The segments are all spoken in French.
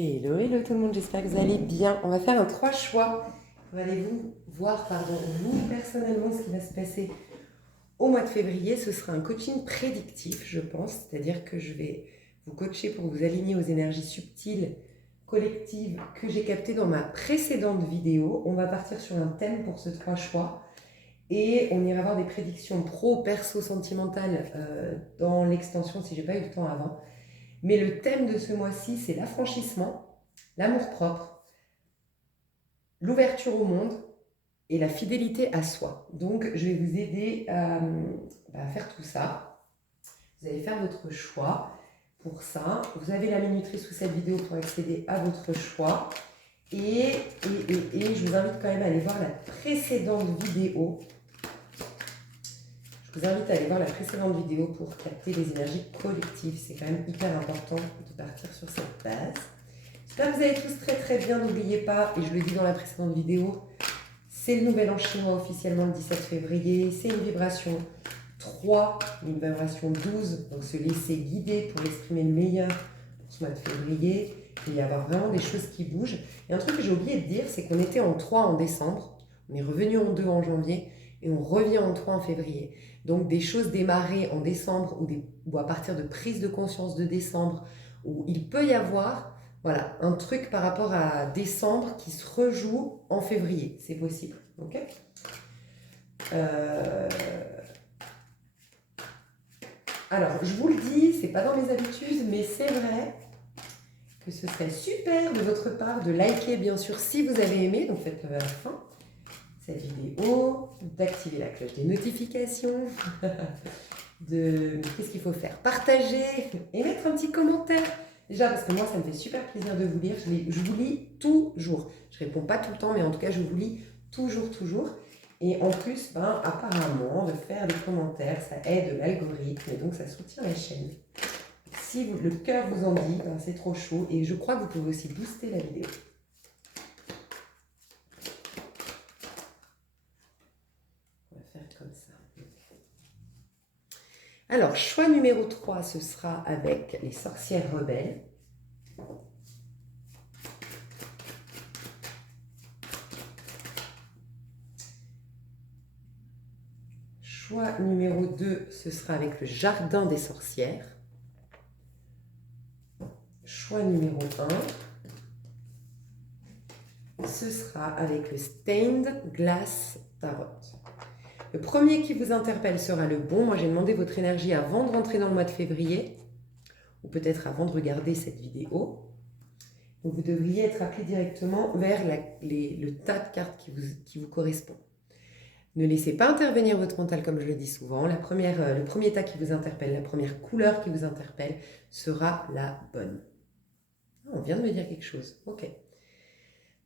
Hello, hello tout le monde, j'espère que vous allez bien. On va faire un 3 choix. Vous allez voir, vous personnellement, ce qui va se passer au mois de février. Ce sera un coaching prédictif, je pense. C'est-à-dire que je vais vous coacher pour vous aligner aux énergies subtiles, collectives, que j'ai captées dans ma précédente vidéo. On va partir sur un thème pour ce 3 choix. Et on ira voir des prédictions pro, perso, sentimentales dans l'extension si j'ai pas eu le temps avant. Mais le thème de ce mois-ci, c'est l'affranchissement, l'amour-propre, l'ouverture au monde et la fidélité à soi. Donc, je vais vous aider à faire tout ça. Vous allez faire votre choix. Pour ça, vous avez la minuterie sous cette vidéo pour accéder à votre choix. Et je vous invite quand même à aller voir la précédente vidéo. Je vous invite à aller voir la précédente vidéo pour capter les énergies collectives. C'est quand même hyper important de partir sur cette base. J'espère que vous allez tous très très bien. N'oubliez pas, et je le dis dans la précédente vidéo, c'est le nouvel an chinois officiellement le 17 février. C'est une vibration 3, une vibration 12. Donc se laisser guider pour exprimer le meilleur pour ce mois de février. Il va y avoir vraiment des choses qui bougent. Et un truc que j'ai oublié de dire, c'est qu'on était en 3 en décembre. On est revenu en 2 en janvier. Et on revient en 3 en février. Donc des choses démarrées en décembre ou à partir de prise de conscience de décembre, où il peut y avoir un truc par rapport à décembre qui se rejoue en février. C'est possible. Ok. Alors, je vous le dis, c'est pas dans mes habitudes, mais c'est vrai que ce serait super de votre part de liker, bien sûr, si vous avez aimé. Donc faites-le à la fin cette vidéo, d'activer la cloche des notifications, qu'est-ce qu'il faut faire, partager et mettre un petit commentaire. Déjà parce que moi ça me fait super plaisir de vous lire, je vous lis toujours. Je réponds pas tout le temps mais en tout cas je vous lis toujours. Et en plus, apparemment, de faire des commentaires, ça aide l'algorithme et donc ça soutient la chaîne. Si le cœur vous en dit, c'est trop chaud et je crois que vous pouvez aussi booster la vidéo. Comme ça. Alors, choix numéro 3, ce sera avec les sorcières rebelles. Choix numéro 2, ce sera avec le jardin des sorcières. Choix numéro 1, ce sera avec le Stained Glass Tarot. Le premier qui vous interpelle sera le bon. Moi, j'ai demandé votre énergie avant de rentrer dans le mois de février, ou peut-être avant de regarder cette vidéo. Donc, vous devriez être appelé directement vers le tas de cartes qui vous correspond. Ne laissez pas intervenir votre mental comme je le dis souvent. Le premier tas qui vous interpelle, la première couleur qui vous interpelle sera la bonne. On vient de me dire quelque chose. Ok.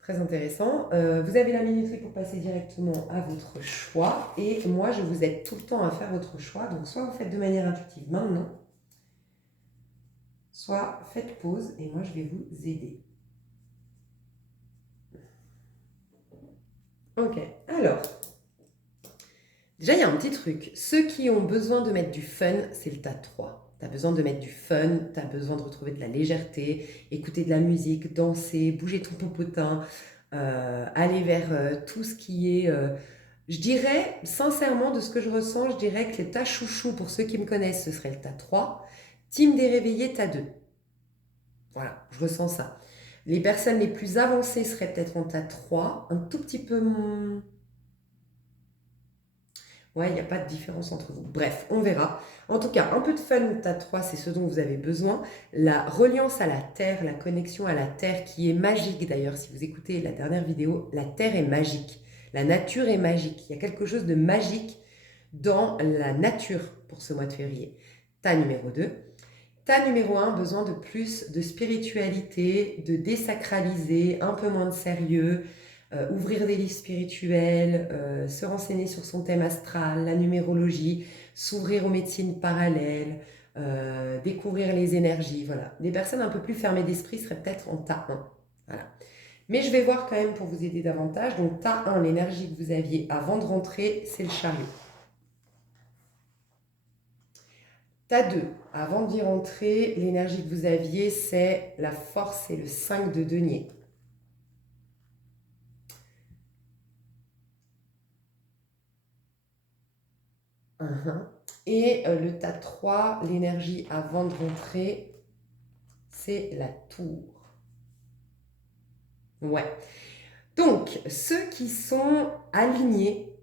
Très intéressant. Vous avez la minuterie pour passer directement à votre choix. Et moi, je vous aide tout le temps à faire votre choix. Donc, soit vous faites de manière intuitive maintenant, soit faites pause et moi, je vais vous aider. Ok. Alors, déjà, il y a un petit truc. Ceux qui ont besoin de mettre du fun, c'est le tas 3. Tu as besoin de mettre du fun, tu as besoin de retrouver de la légèreté, écouter de la musique, danser, bouger ton popotin, aller vers tout ce qui est... je dirais, sincèrement, de ce que je ressens, je dirais que les tas chouchou, pour ceux qui me connaissent, ce serait le tas 3. Team des réveillés, tas 2. Voilà, je ressens ça. Les personnes les plus avancées seraient peut-être en tas 3, un tout petit peu... Ouais, il n'y a pas de différence entre vous. Bref, on verra. En tout cas, un peu de fun, tas 3, c'est ce dont vous avez besoin. La reliance à la terre, la connexion à la terre qui est magique d'ailleurs. Si vous écoutez la dernière vidéo, la terre est magique. La nature est magique. Il y a quelque chose de magique dans la nature pour ce mois de février. Tas numéro 2. Tas numéro 1, besoin de plus de spiritualité, de désacraliser, un peu moins de sérieux, ouvrir des livres spirituels, se renseigner sur son thème astral, la numérologie, s'ouvrir aux médecines parallèles, découvrir les énergies, voilà. Des personnes un peu plus fermées d'esprit seraient peut-être en tas 1, voilà. Mais je vais voir quand même pour vous aider davantage. Donc tas 1, l'énergie que vous aviez avant de rentrer, c'est le chariot. tas 2. Avant d'y rentrer, l'énergie que vous aviez, c'est la force et le 5 de denier. Et le tas 3, l'énergie avant de rentrer, c'est la tour. Ouais. Donc, ceux qui sont alignés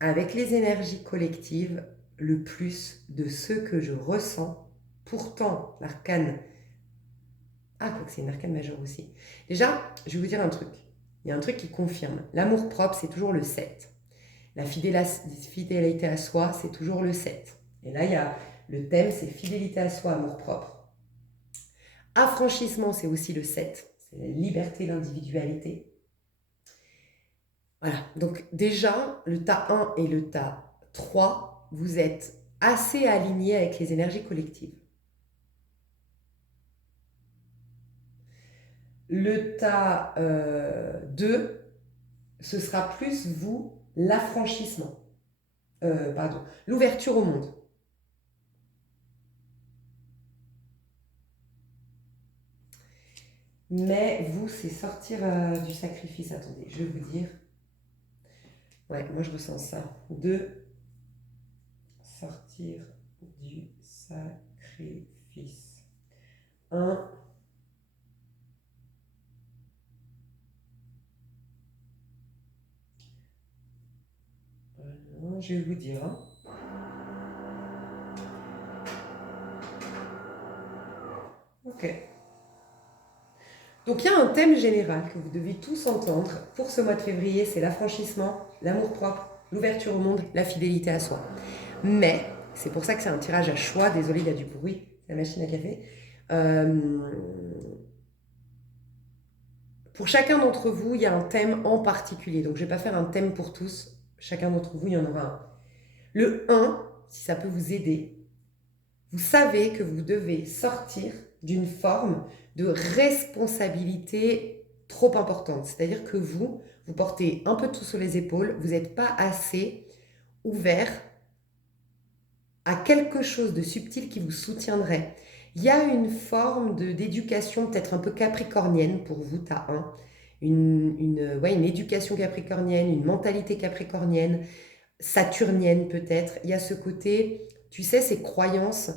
avec les énergies collectives, le plus de ceux que je ressens, pourtant l'arcane, quoi que c'est une arcane majeure aussi. Déjà, je vais vous dire un truc. Il y a un truc qui confirme. L'amour propre, c'est toujours le 7. La fidélité à soi, c'est toujours le 7. Et là, il y a le thème, c'est fidélité à soi, amour propre. Affranchissement, c'est aussi le 7. C'est la liberté, l'individualité. Voilà, donc déjà, le tas 1 et le tas 3, vous êtes assez alignés avec les énergies collectives. Le tas 2, ce sera plus vous, l'affranchissement. L'ouverture au monde. Mais vous, c'est sortir du sacrifice. Attendez, je vais vous dire. Ouais, moi je ressens ça. 2, sortir du sacrifice. 1, je vais vous dire. Ok. Donc il y a un thème général que vous devez tous entendre pour ce mois de février, c'est l'affranchissement, l'amour-propre, l'ouverture au monde, la fidélité à soi. Mais, c'est pour ça que c'est un tirage à choix, désolé, il y a du bruit, c'est la machine à café. Pour chacun d'entre vous, il y a un thème en particulier. Donc je ne vais pas faire un thème pour tous, chacun d'entre vous, il y en aura un. Le 1, si ça peut vous aider, vous savez que vous devez sortir d'une forme de responsabilité trop importante. C'est-à-dire que vous portez un peu tout sur les épaules, vous n'êtes pas assez ouvert à quelque chose de subtil qui vous soutiendrait. Il y a une forme d'éducation peut-être un peu capricornienne pour vous, t'as une éducation capricornienne, une mentalité capricornienne, saturnienne peut-être. Il y a ce côté, tu sais, ces croyances,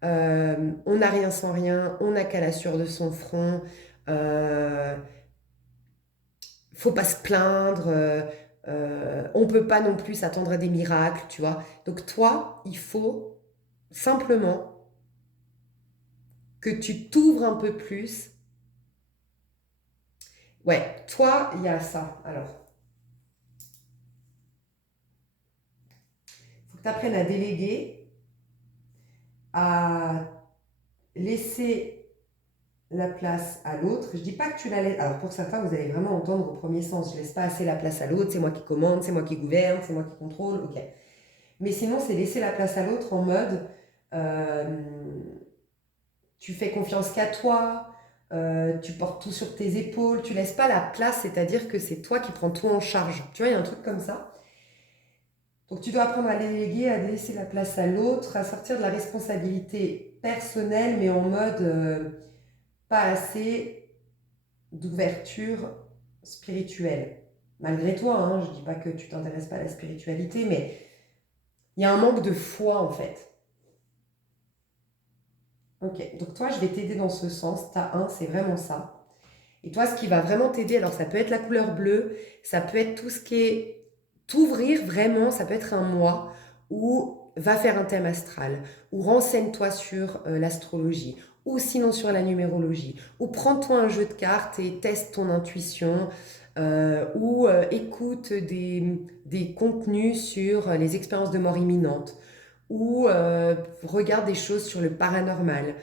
on n'a rien sans rien, on n'a qu'à la sueur de son front, faut pas se plaindre, on peut pas non plus s'attendre à des miracles, tu vois. Donc toi, il faut simplement que tu t'ouvres un peu plus. Ouais, toi, il y a ça. Alors, il faut que tu apprennes à déléguer, à laisser la place à l'autre. Je dis pas que tu la laisses. Alors pour certains, vous allez vraiment entendre au premier sens. Je laisse pas assez la place à l'autre. C'est moi qui commande, c'est moi qui gouverne, c'est moi qui contrôle. Ok. Mais sinon, c'est laisser la place à l'autre en mode euh, tu fais confiance qu'à toi, tu portes tout sur tes épaules, tu laisses pas la place, c'est-à-dire que c'est toi qui prends tout en charge. Tu vois, il y a un truc comme ça. Donc tu dois apprendre à déléguer, à laisser la place à l'autre, à sortir de la responsabilité personnelle, mais en mode pas assez d'ouverture spirituelle. Malgré toi, hein, je dis pas que tu t'intéresses pas à la spiritualité, mais il y a un manque de foi en fait. Ok, donc toi, je vais t'aider dans ce sens. T'as un, c'est vraiment ça. Et toi, ce qui va vraiment t'aider, alors ça peut être la couleur bleue, ça peut être tout ce qui est t'ouvrir vraiment, ça peut être un mois où va faire un thème astral, ou renseigne-toi sur l'astrologie, ou sinon sur la numérologie, ou prends-toi un jeu de cartes et teste ton intuition, ou écoute des contenus sur les expériences de mort imminente, ou regarde des choses sur le paranormal,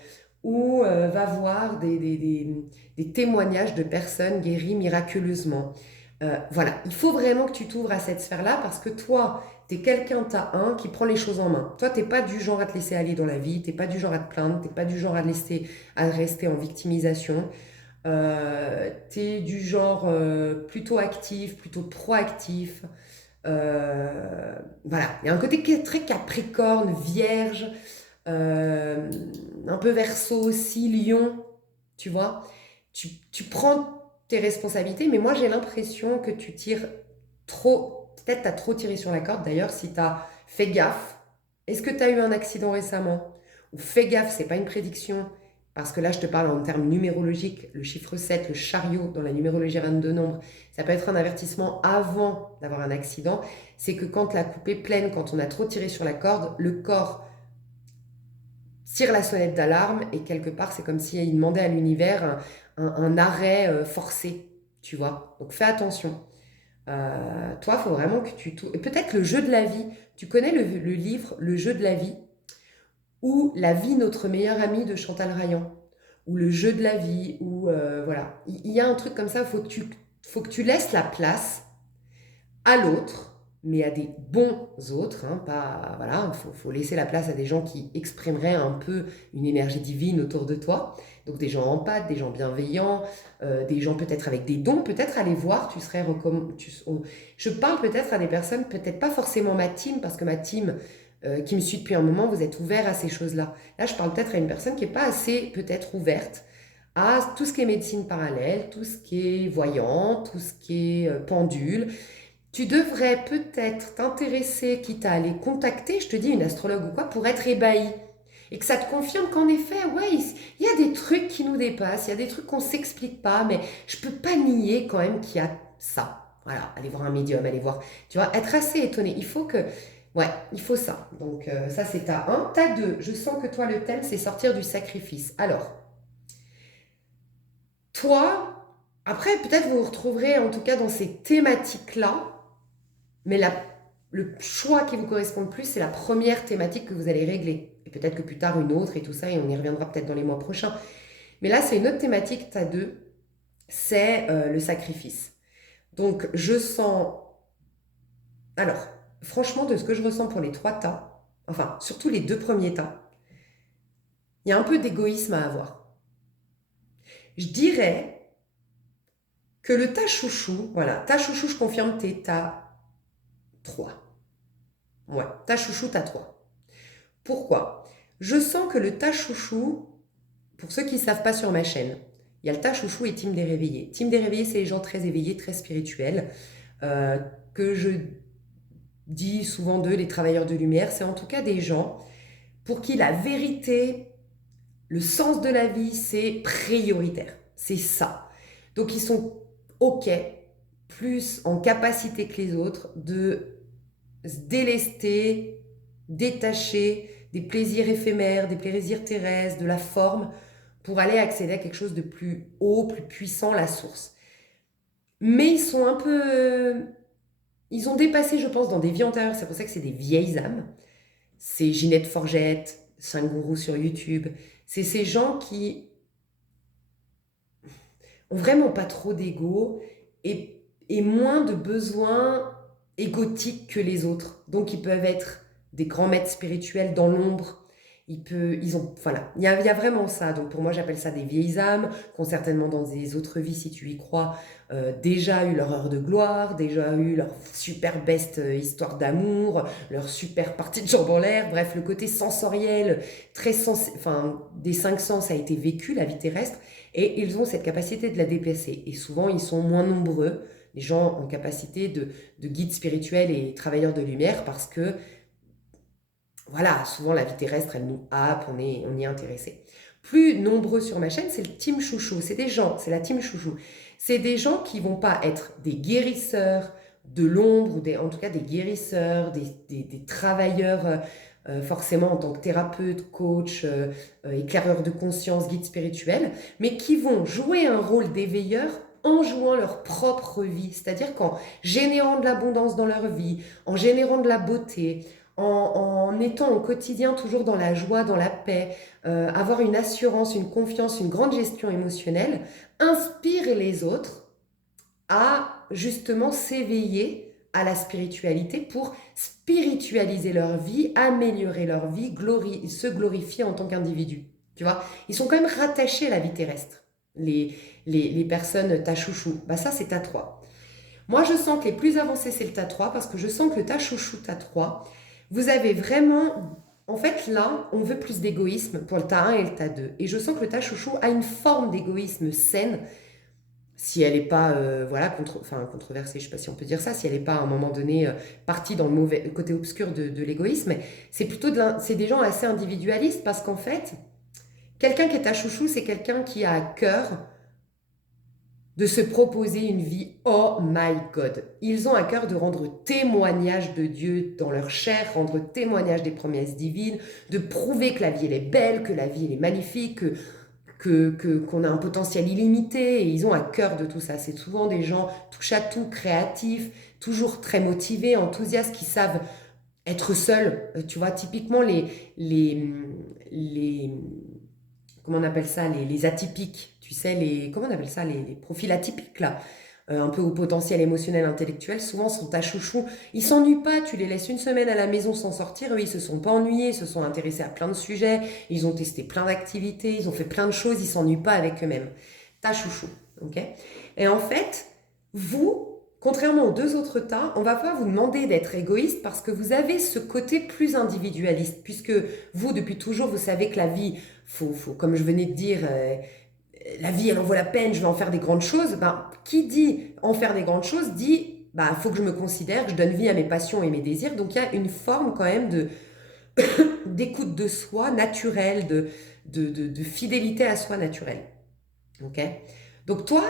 ou va voir des témoignages de personnes guéries miraculeusement. Voilà, il faut vraiment que tu t'ouvres à cette sphère-là parce que toi, tu es quelqu'un, t'as un, qui prend les choses en main. Toi, t'es pas du genre à te laisser aller dans la vie, t'es pas du genre à te plaindre, t'es pas du genre à rester en victimisation. T'es du genre plutôt actif, plutôt proactif. Voilà, il y a un côté qui est très capricorne, vierge, euh, un peu verso aussi, lion, tu vois. Tu prends tes responsabilités, mais moi j'ai l'impression que tu tires trop, peut-être tu as trop tiré sur la corde. D'ailleurs, si tu as fait gaffe, est-ce que tu as eu un accident récemment? Ou fais gaffe, c'est pas une prédiction, parce que là je te parle en termes numérologiques, le chiffre 7, le chariot dans la numérologie reine de nombre, ça peut être un avertissement avant d'avoir un accident. C'est que quand la coupe est pleine, quand on a trop tiré sur la corde, le corps tire la sonnette d'alarme et quelque part c'est comme s'il demandait à l'univers un arrêt forcé, tu vois. Donc fais attention. Toi, il faut vraiment que tu... Et peut-être le jeu de la vie. Tu connais le livre Le jeu de la vie ou La vie, notre meilleure amie de Chantal Rayan, ou Le jeu de la vie, ou voilà. Il y a un truc comme ça, faut que tu laisses la place à l'autre, mais à des bons autres, hein, pas, voilà, faut laisser la place à des gens qui exprimeraient un peu une énergie divine autour de toi, donc des gens empathes, des gens bienveillants, des gens peut-être avec des dons, peut-être aller voir, je parle peut-être à des personnes, peut-être pas forcément ma team, parce que ma team qui me suit depuis un moment, vous êtes ouvert à ces choses-là. Là, je parle peut-être à une personne qui n'est pas assez peut-être ouverte à tout ce qui est médecine parallèle, tout ce qui est voyant, tout ce qui est pendule. Tu devrais peut-être t'intéresser, quitte à aller contacter, je te dis, une astrologue ou quoi, pour être ébahi. Et que ça te confirme qu'en effet, ouais, il y a des trucs qui nous dépassent, il y a des trucs qu'on ne s'explique pas, mais je peux pas nier quand même qu'il y a ça. Voilà, aller voir un médium, aller voir, tu vois, être assez étonné. Il faut que, ouais, il faut ça. Donc ça c'est ta 1. Ta 2, je sens que toi le thème c'est sortir du sacrifice. Alors, toi, après peut-être vous vous retrouverez en tout cas dans ces thématiques-là. Mais le choix qui vous correspond le plus, c'est la première thématique que vous allez régler. Et peut-être que plus tard une autre et tout ça, et on y reviendra peut-être dans les mois prochains. Mais là, c'est une autre thématique, tu as deux, c'est le sacrifice. Donc, je sens... Alors, franchement, de ce que je ressens pour les trois tas, enfin, surtout les deux premiers tas, il y a un peu d'égoïsme à avoir. Je dirais que le tas chouchou, voilà, tas chouchou, je confirme, t'es tas 3. Ouais, tas chouchou, tas 3. Pourquoi? Je sens que le tas chouchou, pour ceux qui ne savent pas sur ma chaîne, il y a le tas chouchou et Team des réveillés. Team des réveillés, c'est les gens très éveillés, très spirituels, euh, que je dis souvent d'eux, les travailleurs de lumière. C'est en tout cas des gens pour qui la vérité, le sens de la vie, c'est prioritaire. C'est ça. Donc ils sont OK, plus en capacité que les autres, de se délester, détacher des plaisirs éphémères, des plaisirs terrestres, de la forme, pour aller accéder à quelque chose de plus haut, plus puissant, la source. Mais ils sont un peu... Ils ont dépassé, je pense, dans des vies antérieures, c'est pour ça que c'est des vieilles âmes. C'est Ginette Forgette, 5 gourous sur YouTube. C'est ces gens qui ont vraiment pas trop d'ego et moins de besoins égotiques que les autres. Donc ils peuvent être des grands maîtres spirituels dans l'ombre. Voilà, il y a vraiment ça. Donc pour moi, j'appelle ça des vieilles âmes qui ont certainement dans des autres vies, si tu y crois, déjà eu leur heure de gloire, déjà eu leur super best histoire d'amour, leur super partie de jambes en l'air. Bref, le côté sensoriel, des cinq sens a été vécu, la vie terrestre, et ils ont cette capacité de la déplacer. Et souvent, ils sont moins nombreux, les gens en capacité de guides spirituels et travailleurs de lumière, parce que voilà, souvent la vie terrestre, elle nous happe, on y est intéressé. Plus nombreux sur ma chaîne, c'est le team chouchou. C'est des gens, c'est la team chouchou. C'est des gens qui vont pas être des guérisseurs de l'ombre, ou en tout cas des guérisseurs, des travailleurs, forcément en tant que thérapeute, coach, éclaireur de conscience, guide spirituel, mais qui vont jouer un rôle d'éveilleur en jouant leur propre vie. C'est-à-dire qu'en générant de l'abondance dans leur vie, en générant de la beauté, en étant au quotidien toujours dans la joie, dans la paix, avoir une assurance, une confiance, une grande gestion émotionnelle, inspire les autres à justement s'éveiller à la spiritualité pour spiritualiser leur vie, améliorer leur vie, se glorifier en tant qu'individu. Tu vois, ils sont quand même rattachés à la vie terrestre, les personnes ta chouchou. Bah ça, c'est ta 3. Moi, je sens que les plus avancés, c'est le tas 3 parce que je sens que le tas chouchou, tas 3, vous avez vraiment En fait, là, on veut plus d'égoïsme pour le tas 1 et le tas 2. Et je sens que le tas chouchou a une forme d'égoïsme saine, si elle n'est pas voilà, controversée, je ne sais pas si on peut dire ça, si elle n'est pas à un moment donné partie dans le mauvais côté obscur de l'égoïsme, mais c'est plutôt c'est des gens assez individualistes parce qu'en fait, quelqu'un qui est ta chouchou, c'est quelqu'un qui a à cœur de se proposer une vie. Oh my God! Ils ont à cœur de rendre témoignage de Dieu dans leur chair, rendre témoignage des promesses divines, de prouver que la vie elle est belle, que la vie elle est magnifique, qu'on a un potentiel illimité, et ils ont à cœur de tout ça. C'est souvent des gens touche à tout, créatifs, toujours très motivés, enthousiastes, qui savent être seuls. Tu vois, typiquement les comment on appelle ça, les atypiques, tu sais, comment on appelle ça, les profils atypiques là, un peu au potentiel émotionnel, intellectuel, souvent sont ta chouchou. Ils s'ennuient pas, tu les laisses une semaine à la maison sans sortir, eux ils se sont pas ennuyés, ils se sont intéressés à plein de sujets, ils ont testé plein d'activités, ils ont fait plein de choses, ils s'ennuient pas avec eux-mêmes. Ta chouchou, ok? Et en fait, vous, contrairement aux deux autres tas, on va pas vous demander d'être égoïste parce que vous avez ce côté plus individualiste, puisque vous, depuis toujours, vous savez que la vie, comme je venais de dire, la vie, elle en vaut la peine, je vais en faire des grandes choses. Ben, qui dit en faire des grandes choses dit, bah, faut que je me considère, que je donne vie à mes passions et mes désirs. Donc, il y a une forme quand même d'écoute de soi naturelle, de fidélité à soi naturelle. Ok? Donc, toi,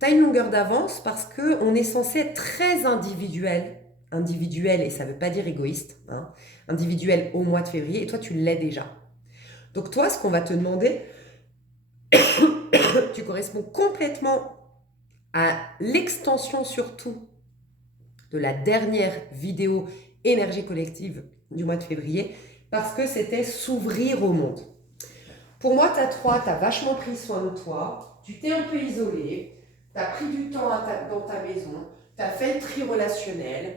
tu as une longueur d'avance parce qu'on est censé être très individuel. Individuel, et ça ne veut pas dire égoïste, hein, individuel au mois de février, et toi, tu l'es déjà. Donc, toi, ce qu'on va te demander, tu corresponds complètement à l'extension surtout de la dernière vidéo énergie collective du mois de février parce que c'était s'ouvrir au monde. Pour moi, tu as vachement pris soin de toi, tu t'es un peu isolé, tu as pris du temps dans ta maison, tu as fait le tri relationnel,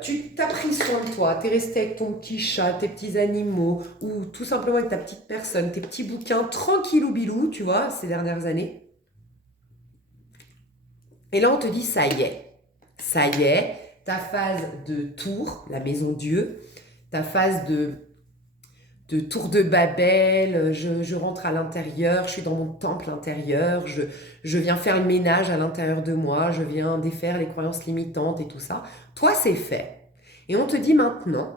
tu t'as pris soin de toi, tu es resté avec ton petit chat, tes petits animaux, ou tout simplement avec ta petite personne, tes petits bouquins, tranquillou bilou, tu vois, ces dernières années. Et là, on te dit, ça y est, ta phase de tour, la maison Dieu, ta phase de tour de Babel, je rentre à l'intérieur, je suis dans mon temple intérieur, je viens faire le ménage à l'intérieur de moi, je viens défaire les croyances limitantes et tout ça. Toi, c'est fait. Et on te dit maintenant,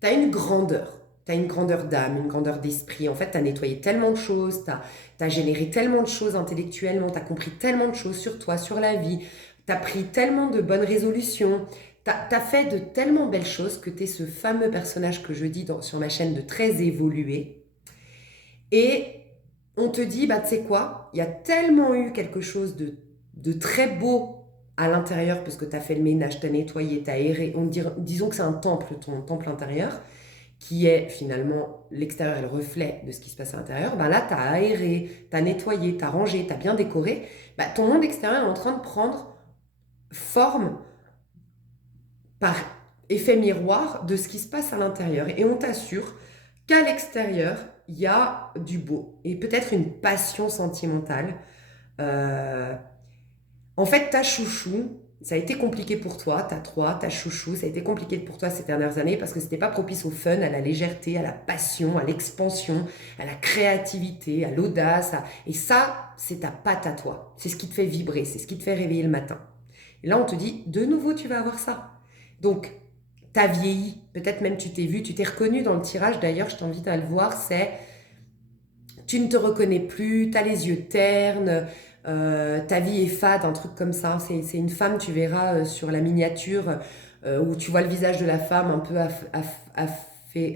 tu as une grandeur. Tu as une grandeur d'âme, une grandeur d'esprit. En fait, tu as nettoyé tellement de choses, tu as généré tellement de choses intellectuellement, tu as compris tellement de choses sur toi, sur la vie, tu as pris tellement de bonnes résolutions, tu as fait de tellement belles choses que tu es ce fameux personnage que je dis sur ma chaîne de très évolué. Et on te dit, bah, tu sais quoi, il y a tellement eu quelque chose de très beau à l'intérieur parce que tu as fait le ménage, tu as nettoyé, tu as aéré. Disons que c'est un temple, ton temple intérieur, qui est finalement l'extérieur et le reflet de ce qui se passe à l'intérieur. Ben là, tu as aéré, tu as nettoyé, tu as rangé, tu as bien décoré. Ben, ton monde extérieur est en train de prendre forme par effet miroir de ce qui se passe à l'intérieur. Et on t'assure qu'à l'extérieur, il y a du beau et peut-être une passion sentimentale. Euh, En fait, ta chouchou, ça a été compliqué pour toi, ta chouchou, ça a été compliqué pour toi ces dernières années parce que c'était pas propice au fun, à la légèreté, à la passion, à l'expansion, à la créativité, à l'audace. Et ça, c'est ta patte à toi. C'est ce qui te fait vibrer, c'est ce qui te fait réveiller le matin. Et là, on te dit, de nouveau, tu vas avoir ça. Donc, t'as vieilli, peut-être même tu t'es vu, tu t'es reconnu dans le tirage, d'ailleurs, je t'invite à le voir, c'est tu ne te reconnais plus, tu as les yeux ternes, ta vie est fade, un truc comme ça. C'est une femme, tu verras sur la miniature, où tu vois le visage de la femme un peu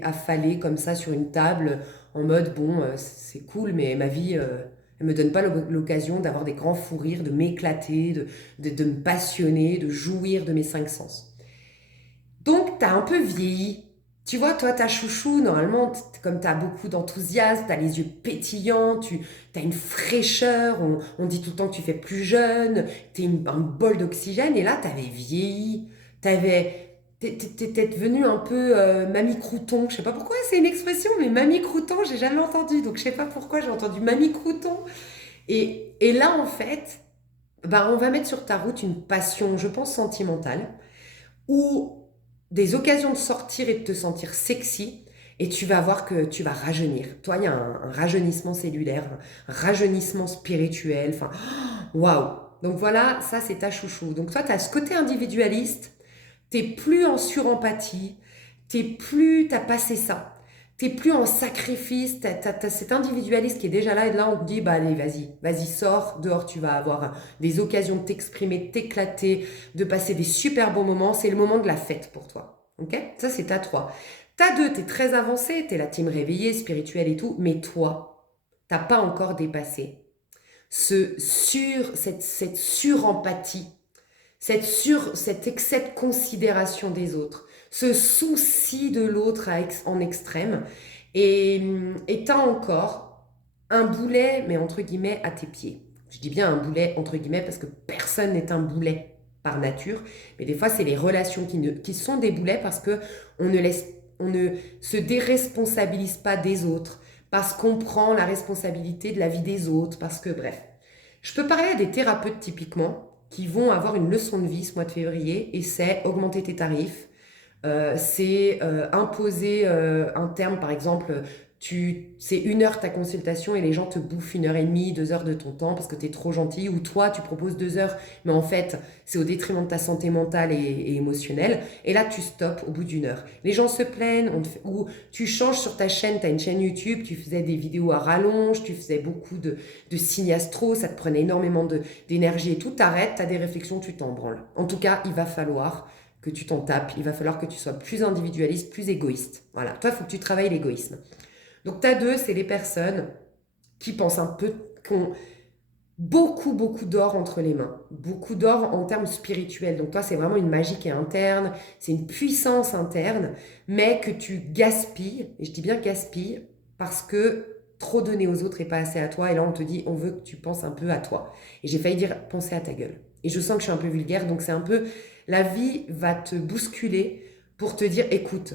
affalé comme ça sur une table, en mode, bon, c'est cool, mais ma vie, elle me donne pas l'occasion d'avoir des grands fous rires, de m'éclater, de me passionner, de jouir de mes cinq sens. Donc, tu as un peu vieilli. Tu vois, toi, ta chouchou, normalement, comme tu as beaucoup d'enthousiasme, tu as les yeux pétillants, tu as une fraîcheur, on dit tout le temps que tu fais plus jeune, tu es un bol d'oxygène, et là, tu avais vieilli, t'étais devenu un peu mamie crouton. Je sais pas pourquoi c'est une expression, mais mamie crouton, j'ai jamais entendu, donc je sais pas pourquoi j'ai entendu mamie crouton. Et là, en fait, bah, on va mettre sur ta route une passion, je pense, sentimentale, ou des occasions de sortir et de te sentir sexy. et tu vas voir que tu vas rajeunir. Toi, il y a un rajeunissement cellulaire, un rajeunissement spirituel, enfin, waouh! Donc voilà, ça c'est ta chouchou. Donc toi, tu as ce côté individualiste, t'es plus en surempathie, t'as passé ça. T'es plus en sacrifice, t'as cet individualiste qui est déjà là et là on te dit, bah allez, vas-y, sors, dehors tu vas avoir des occasions de t'exprimer, de t'éclater, de passer des super bons moments, c'est le moment de la fête pour toi. Ok? Ça c'est ta 3. Ta 2, t'es très avancé, t'es la team réveillée, spirituelle et tout, mais toi, t'as pas encore dépassé cette surempathie, cet excès de considération des autres, ce souci de l'autre en extrême, et t'as encore un boulet, mais entre guillemets, à tes pieds. Je dis bien un boulet, entre guillemets, parce que personne n'est un boulet par nature, mais des fois, c'est les relations qui sont des boulets parce que on ne se déresponsabilise pas des autres, parce qu'on prend la responsabilité de la vie des autres, parce que, bref. Je peux parler à des thérapeutes typiquement qui vont avoir une leçon de vie ce mois de février et c'est augmenter tes tarifs, c'est imposer un terme, par exemple, c'est 1 heure ta consultation et les gens te bouffent 1 heure et demie, 2 heures de ton temps parce que tu es trop gentil, ou toi tu proposes 2 heures, mais en fait c'est au détriment de ta santé mentale et émotionnelle, et là tu stoppes au bout d'1 heure. Les gens se plaignent, ou tu changes sur ta chaîne, tu as une chaîne YouTube, tu faisais des vidéos à rallonge, tu faisais beaucoup de signes astro, ça te prenait énormément d'énergie et tout, t'arrêtes, tu as des réflexions, tu t'en branles. En tout cas, il va falloir que tu t'en tapes, il va falloir que tu sois plus individualiste, plus égoïste. Voilà, toi, il faut que tu travailles l'égoïsme. Donc, ta 2, c'est les personnes qui pensent un peu, qui ont beaucoup d'or entre les mains, beaucoup d'or en termes spirituels. Donc, toi, c'est vraiment une magie qui est interne, c'est une puissance interne, mais que tu gaspilles, et je dis bien gaspilles, parce que trop donner aux autres et pas assez à toi, et là, on te dit, on veut que tu penses un peu à toi. Et j'ai failli dire, penser à ta gueule. Et je sens que je suis un peu vulgaire, donc c'est un peu, la vie va te bousculer pour te dire, écoute,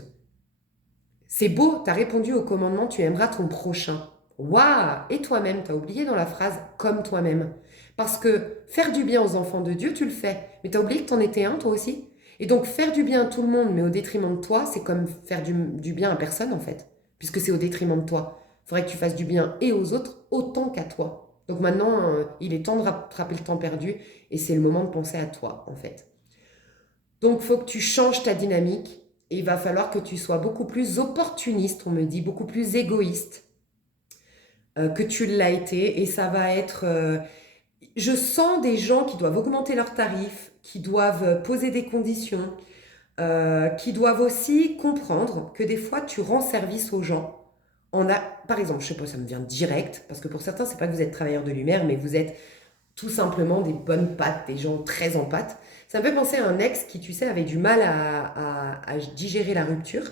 c'est beau, tu as répondu au commandement, tu aimeras ton prochain. Waouh! Et toi-même, tu as oublié dans la phrase comme toi-même. Parce que faire du bien aux enfants de Dieu, tu le fais. Mais tu as oublié que tu en étais un, toi aussi. Et donc, faire du bien à tout le monde, mais au détriment de toi, c'est comme faire du bien à personne, en fait. Puisque c'est au détriment de toi. Il faudrait que tu fasses du bien et aux autres autant qu'à toi. Donc maintenant, il est temps de rattraper le temps perdu. Et c'est le moment de penser à toi, en fait. Donc, il faut que tu changes ta dynamique et il va falloir que tu sois beaucoup plus opportuniste, on me dit, beaucoup plus égoïste que tu l'as été. Et ça va être... je sens des gens qui doivent augmenter leurs tarifs, qui doivent poser des conditions, qui doivent aussi comprendre que des fois, tu rends service aux gens. Par exemple, je sais pas, ça me vient direct, parce que pour certains, c'est pas que vous êtes travailleurs de lumière, mais vous êtes tout simplement des bonnes pattes, des gens très en pâte. Ça me fait penser à un ex qui, tu sais, avait du mal à digérer la rupture.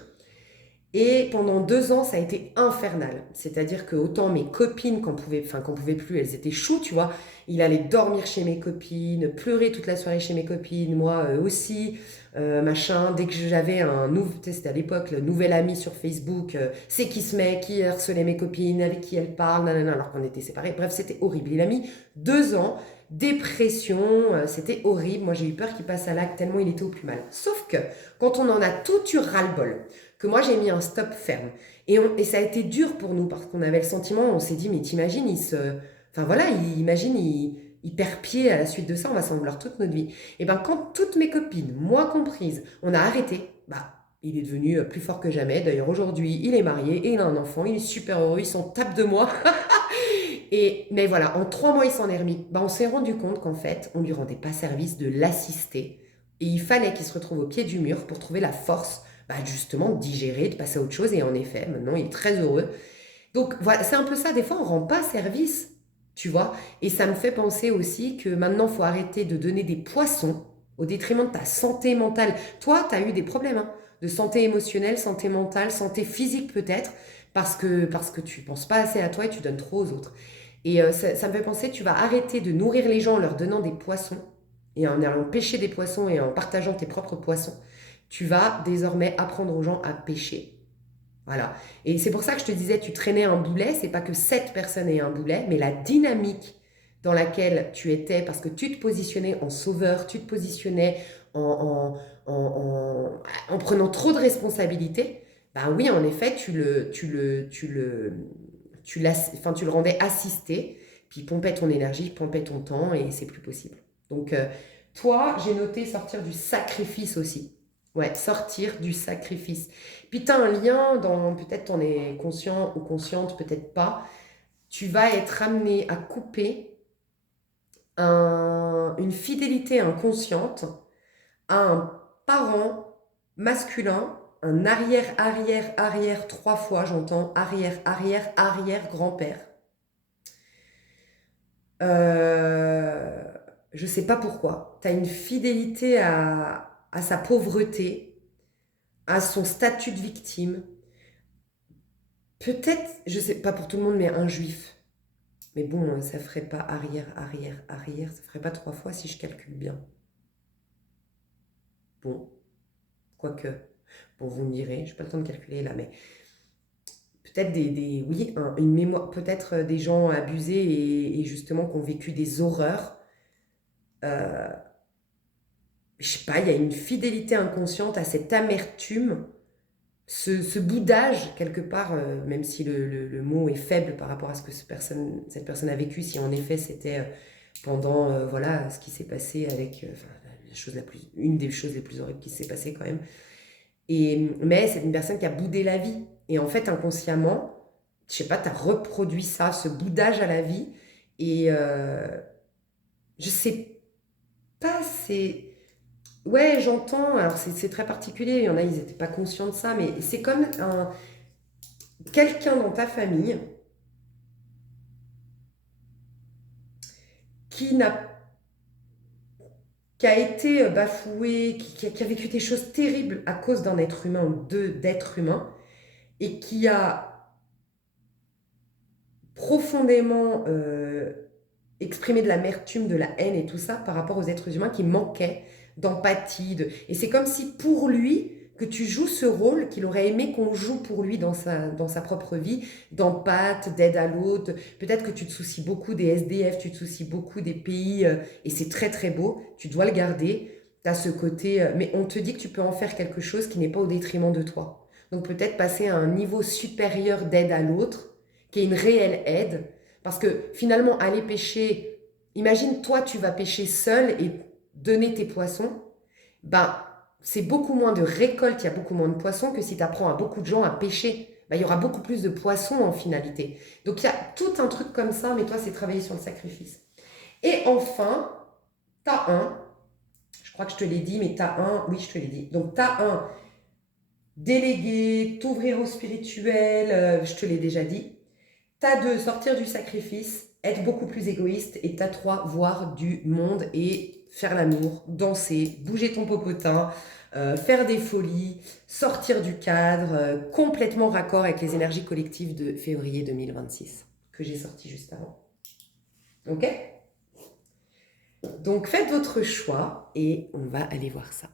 Et pendant 2 ans, ça a été infernal. C'est-à-dire que autant mes copines, qu'on pouvait plus, elles étaient chaudes, tu vois. Il allait dormir chez mes copines, pleurer toute la soirée chez mes copines, moi aussi, machin. Dès que j'avais un nouveau, tu sais, c'était à l'époque, le nouvel ami sur Facebook, c'est qui se met, qui harcelait mes copines, avec qui elle parle, nanana, alors qu'on était séparés. Bref, c'était horrible. Il a mis 2 ans, dépression, c'était horrible. Moi, j'ai eu peur qu'il passe à l'acte tellement il était au plus mal. Sauf que, quand on en a tout eu ras-le-bol, que moi j'ai mis un stop ferme. Et ça a été dur pour nous parce qu'on avait le sentiment, on s'est dit, mais t'imagines, enfin voilà, il perd pied à la suite de ça, on va s'en vouloir toute notre vie. Et ben quand toutes mes copines, moi comprise, on a arrêté, bah il est devenu plus fort que jamais. D'ailleurs aujourd'hui, il est marié et il a un enfant, il est super heureux, il s'en tape de moi. Mais voilà, en 3 mois, il s'en est remis. Bah, on s'est rendu compte qu'en fait, on lui rendait pas service de l'assister. Et il fallait qu'il se retrouve au pied du mur pour trouver la force, bah, justement, de digérer, de passer à autre chose. Et en effet, maintenant, il est très heureux. Donc voilà, c'est un peu ça. Des fois, on rend pas service, tu vois. Et ça me fait penser aussi que maintenant, il faut arrêter de donner des poissons au détriment de ta santé mentale. Toi, tu as eu des problèmes hein, de santé émotionnelle, santé mentale, santé physique peut-être, parce que tu penses pas assez à toi et tu donnes trop aux autres. Et ça me fait penser, tu vas arrêter de nourrir les gens en leur donnant des poissons, et en allant pêcher des poissons et en partageant tes propres poissons. Tu vas désormais apprendre aux gens à pêcher. Voilà. Et c'est pour ça que je te disais, tu traînais un boulet, c'est pas que cette personne ait un boulet, mais la dynamique dans laquelle tu étais, parce que tu te positionnais en sauveur, tu te positionnais en prenant trop de responsabilités, Ben oui, en effet, enfin, tu le rendais assisté, puis il pompait ton énergie, il pompait ton temps, et c'est plus possible. Donc, toi, j'ai noté sortir du sacrifice aussi. Ouais, sortir du sacrifice. Puis tu as un lien dans, peut-être t'en es conscient ou consciente, peut-être pas, tu vas être amené à couper une fidélité inconsciente à un parent masculin, un arrière, arrière, arrière, 3 fois, j'entends, arrière, arrière, arrière grand-père. Euh, je sais pas pourquoi. Tu as une fidélité à sa pauvreté, à son statut de victime. Peut-être, je sais pas pour tout le monde, mais un juif. Mais bon, ça ferait pas arrière, arrière, arrière, ça ferait pas 3 fois si je calcule bien. Bon, quoique. Bon, vous me direz, je n'ai pas le temps de calculer là, mais peut-être oui, une mémoire, peut-être des gens abusés et justement qui ont vécu des horreurs. Euh, je sais pas, il y a une fidélité inconsciente à cette amertume, ce boudage quelque part, même si le mot est faible par rapport à ce que cette personne a vécu, si en effet c'était pendant voilà ce qui s'est passé avec, enfin, une des choses les plus horribles qui s'est passé quand même. Mais c'est une personne qui a boudé la vie. Et en fait, inconsciemment, je sais pas, tu as reproduit ça, ce boudage à la vie. Et je sais pas, c'est. Ouais, j'entends, alors c'est très particulier, il y en a, ils n'étaient pas conscients de ça, mais c'est comme quelqu'un dans ta famille qui n'a qui a été bafoué, qui a vécu des choses terribles à cause d'un être humain ou d'êtres humains, et qui a profondément exprimer de l'amertume, de la haine et tout ça par rapport aux êtres humains qui manquaient d'empathie. Et c'est comme si pour lui, que tu joues ce rôle qu'il aurait aimé qu'on joue pour lui dans sa propre vie, d'empathe, d'aide à l'autre. Peut-être que tu te soucies beaucoup des SDF, tu te soucies beaucoup des pays, et c'est très très beau, tu dois le garder. Tu as ce côté, mais on te dit que tu peux en faire quelque chose qui n'est pas au détriment de toi. Donc peut-être passer à un niveau supérieur d'aide à l'autre, qui est une réelle aide, parce que finalement, aller pêcher, imagine toi, tu vas pêcher seul et donner tes poissons, ben, c'est beaucoup moins de récolte, il y a beaucoup moins de poissons que si tu apprends à beaucoup de gens à pêcher. Ben, il y aura beaucoup plus de poissons en finalité. Donc il y a tout un truc comme ça, mais toi, c'est travailler sur le sacrifice. Et enfin, tu as je crois que je te l'ai dit, mais tu as oui, je te l'ai dit. Donc tu as déléguer, t'ouvrir au spirituel, je te l'ai déjà dit. T'as 2, sortir du sacrifice, être beaucoup plus égoïste. Et t'as 3, voir du monde et faire l'amour, danser, bouger ton popotin, faire des folies, sortir du cadre, complètement raccord avec les énergies collectives de février 2026, que j'ai sorti juste avant. Ok? Donc faites votre choix et on va aller voir ça.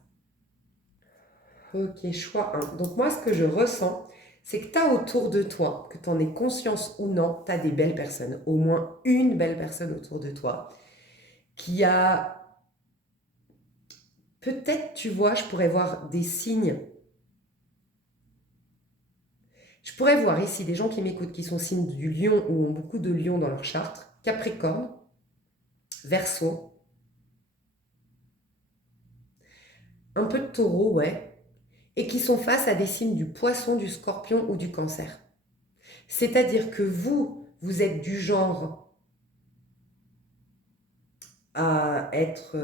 Ok, choix 1. Donc moi, ce que je ressens, c'est que tu as autour de toi, que tu en aies conscience ou non, tu as des belles personnes, au moins une belle personne autour de toi, qui a, peut-être, tu vois, je pourrais voir des signes. Je pourrais voir ici des gens qui m'écoutent, qui sont signes du lion ou ont beaucoup de lions dans leur charte, Capricorne, Verseau, un peu de taureau, ouais, et qui sont face à des signes du poisson, du scorpion ou du cancer. C'est-à-dire que vous êtes du genre à être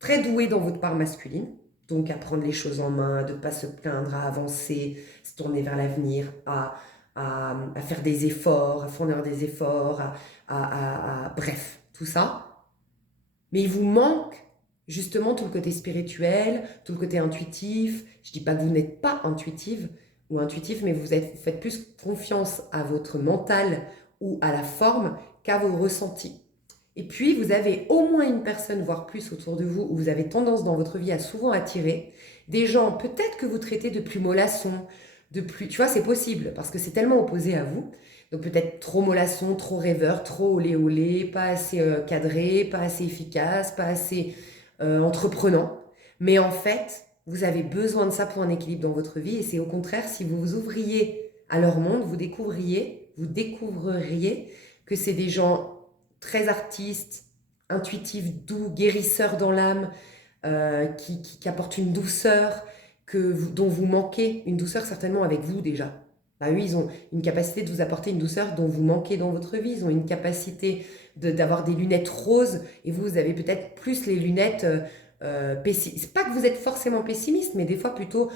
très doué dans votre part masculine, donc à prendre les choses en main, de ne pas se plaindre, à avancer, se tourner vers l'avenir, à faire des efforts, à fournir des efforts, bref, tout ça. Mais il vous manque justement tout le côté spirituel, tout le côté intuitif. Je ne dis pas que vous n'êtes pas intuitive ou intuitif, mais vous faites plus confiance à votre mental ou à la forme qu'à vos ressentis. Et puis, vous avez au moins une personne, voire plus autour de vous, où vous avez tendance dans votre vie à souvent attirer des gens, peut-être que vous traitez de plus mollassons, de plus... Tu vois, c'est possible, parce que c'est tellement opposé à vous. Donc peut-être trop mollasson, trop rêveur, trop olé olé, pas assez cadré, pas assez efficace, pas assez entreprenant. Mais en fait, vous avez besoin de ça pour un équilibre dans votre vie. Et c'est au contraire, si vous vous ouvriez à leur monde, vous découvririez que c'est des gens très artistes, intuitifs, doux, guérisseurs dans l'âme, qui apportent une douceur dont vous manquez, une douceur certainement avec vous déjà. Bah oui, ils ont une capacité de vous apporter une douceur dont vous manquez dans votre vie. Ils ont une capacité d'avoir des lunettes roses et vous avez peut-être plus les lunettes pessimistes. C'est pas que vous êtes forcément pessimiste, mais des fois plutôt.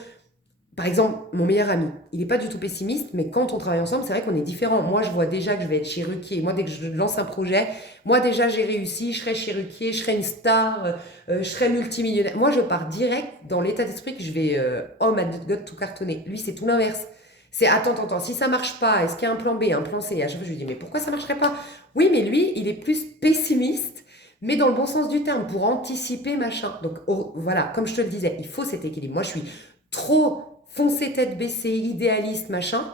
Par exemple, mon meilleur ami, il n'est pas du tout pessimiste, mais quand on travaille ensemble, c'est vrai qu'on est différents. Moi, je vois déjà que je vais être chéruquier. Moi, dès que je lance un projet, moi déjà j'ai réussi, je serai chéruquier, je serai une star, je serai multimillionnaire. Moi, je pars direct dans l'état d'esprit que je vais, oh my god, tout cartonner. Lui, c'est tout l'inverse. C'est attends, si ça marche pas, est-ce qu'il y a un plan B, un plan C? À chaque fois, je lui dis, mais pourquoi ça marcherait pas? Oui, mais lui, il est plus pessimiste, mais dans le bon sens du terme, pour anticiper machin. Donc, voilà, comme je te le disais, il faut cet équilibre. Moi, je suis trop foncé tête baissée, idéaliste, machin.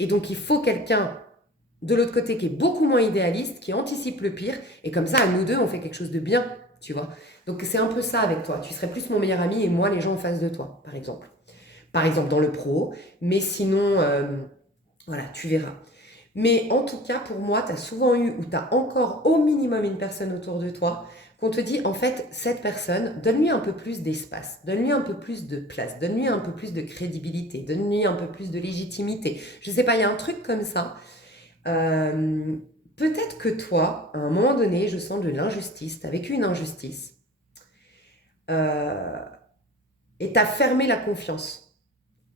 Et donc, il faut quelqu'un de l'autre côté qui est beaucoup moins idéaliste, qui anticipe le pire. Et comme ça, à nous deux, on fait quelque chose de bien, tu vois. Donc, c'est un peu ça avec toi. Tu serais plus mon meilleur ami et moi, les gens en face de toi, par exemple. Par exemple, dans le pro. Mais sinon, voilà, tu verras. Mais en tout cas, pour moi, tu as souvent eu, ou tu as encore au minimum une personne autour de toi, qu'on te dit, en fait, cette personne, donne-lui un peu plus d'espace, donne-lui un peu plus de place, donne-lui un peu plus de crédibilité, donne-lui un peu plus de légitimité. Je sais pas, il y a un truc comme ça. Euh, Peut-être que toi, à un moment donné, je sens de l'injustice, tu as vécu une injustice, euh, et tu as fermé la confiance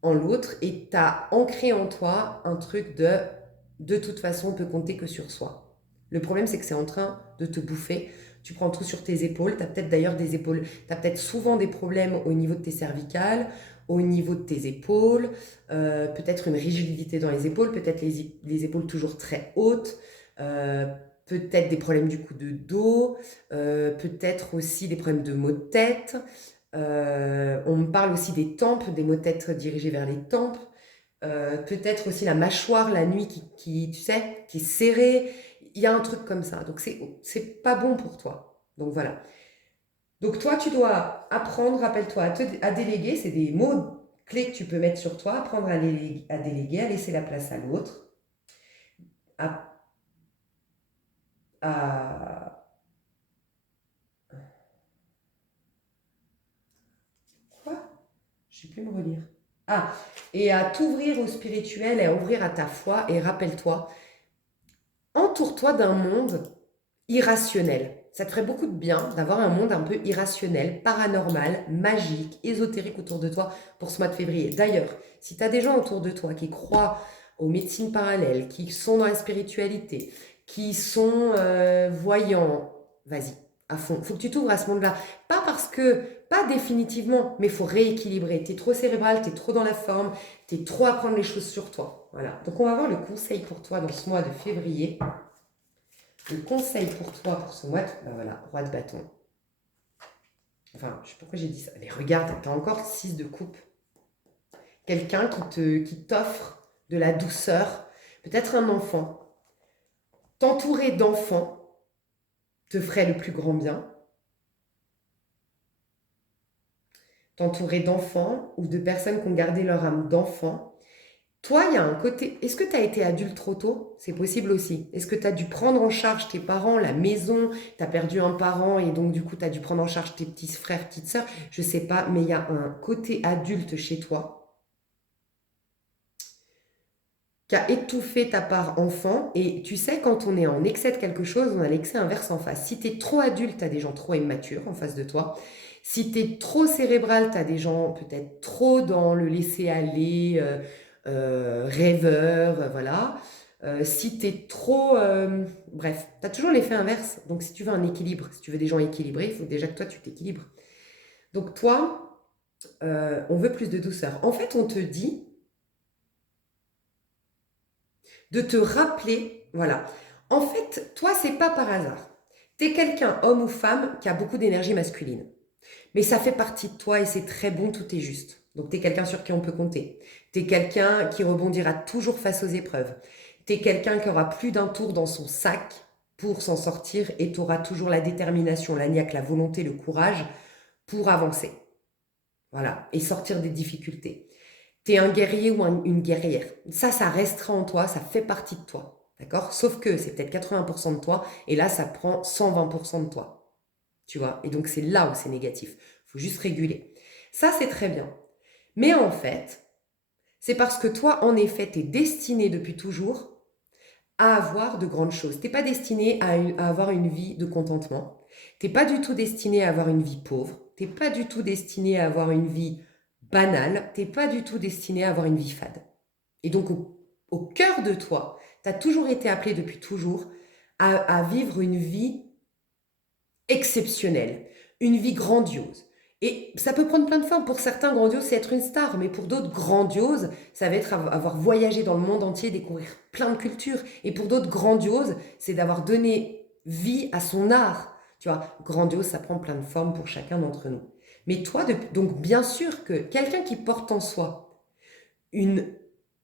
en l'autre, et tu as ancré en toi un truc de toute façon, on peut compter que sur soi. Le problème, c'est que c'est en train de te bouffer. Tu prends tout sur tes épaules. Tu as peut-être d'ailleurs des épaules. Tu as peut-être souvent des problèmes au niveau de tes cervicales, au niveau de tes épaules, peut-être une rigidité dans les épaules, peut-être les épaules toujours très hautes, euh, peut-être des problèmes du coup de dos, peut-être aussi des problèmes de maux de tête. On me parle aussi des tempes, des maux de tête dirigés vers les tempes. Peut-être aussi la mâchoire la nuit tu sais, qui est serrée. Il y a un truc comme ça. Donc, c'est pas bon pour toi. Donc, voilà. Donc, toi, tu dois apprendre, rappelle-toi, à déléguer. C'est des mots clés que tu peux mettre sur toi. Apprendre à déléguer, à laisser la place à l'autre. À, à... Quoi? Je sais plus me relire. Ah, et à t'ouvrir au spirituel et à ouvrir à ta foi. Et rappelle-toi, entoure-toi d'un monde irrationnel. Ça te ferait beaucoup de bien d'avoir un monde un peu irrationnel, paranormal, magique, ésotérique autour de toi pour ce mois de février. D'ailleurs, si tu as des gens autour de toi qui croient aux médecines parallèles, qui sont dans la spiritualité, qui sont voyants, vas-y, à fond. Faut que tu t'ouvres à ce monde-là. Pas parce que, pas définitivement, mais il faut rééquilibrer. Tu es trop cérébral, tu es trop dans la forme, tu es trop à prendre les choses sur toi. Voilà. Donc on va voir le conseil pour toi dans ce mois de février. Le conseil pour toi, pour ce mois de... Ben voilà, roi de bâton. Enfin, je sais pas pourquoi j'ai dit ça. Mais regarde, t'as encore 6 de coupe. Quelqu'un qui t'offre de la douceur. Peut-être un enfant. T'entourer d'enfants te ferait le plus grand bien. T'entourer d'enfants ou de personnes qui ont gardé leur âme d'enfant. Toi, il y a un côté... Est-ce que tu as été adulte trop tôt? C'est possible aussi. Est-ce que tu as dû prendre en charge tes parents, la maison? Tu as perdu un parent et donc du coup, tu as dû prendre en charge tes petits frères, petites sœurs? Je sais pas, mais il y a un côté adulte chez toi qui a étouffé ta part enfant. Et tu sais, quand on est en excès de quelque chose, on a l'excès inverse en face. Si tu es trop adulte, tu as des gens trop immatures en face de toi. Si tu es trop cérébral, tu as des gens peut-être trop dans le laisser-aller, rêveur, voilà. Si tu es trop... bref, tu as toujours l'effet inverse. Donc si tu veux un équilibre, si tu veux des gens équilibrés, il faut déjà que toi, tu t'équilibres. Donc toi, on veut plus de douceur. En fait, on te dit de te rappeler, voilà. En fait, toi, c'est pas par hasard. Tu es quelqu'un, homme ou femme, qui a beaucoup d'énergie masculine. Mais ça fait partie de toi et c'est très bon, tout est juste. Donc tu es quelqu'un sur qui on peut compter. Tu es quelqu'un qui rebondira toujours face aux épreuves. Tu es quelqu'un qui aura plus d'un tour dans son sac pour s'en sortir et tu auras toujours la détermination, la niaque, la volonté, le courage pour avancer. Voilà, et sortir des difficultés. Tu es un guerrier ou une guerrière. Ça restera en toi, ça fait partie de toi. D'accord? Sauf que c'est peut-être 80% de toi, et là, ça prend 120% de toi. Tu vois? Et donc, c'est là où c'est négatif. Il faut juste réguler. Ça, c'est très bien. Mais en fait, c'est parce que toi, en effet, tu es destiné depuis toujours à avoir de grandes choses. Tu n'es pas destiné à avoir une vie de contentement. Tu n'es pas du tout destiné à avoir une vie pauvre. Tu n'es pas du tout destiné à avoir une vie banale. Tu n'es pas du tout destiné à avoir une vie fade. Et donc, au cœur de toi, tu as toujours été appelé depuis toujours à vivre une vie exceptionnelle, une vie grandiose. Et ça peut prendre plein de formes. Pour certains, grandiose, c'est être une star, mais pour d'autres, grandiose, ça va être avoir voyagé dans le monde entier, découvrir plein de cultures. Et pour d'autres, grandiose, c'est d'avoir donné vie à son art. Tu vois, grandiose, ça prend plein de formes pour chacun d'entre nous. Mais toi, donc bien sûr que quelqu'un qui porte en soi une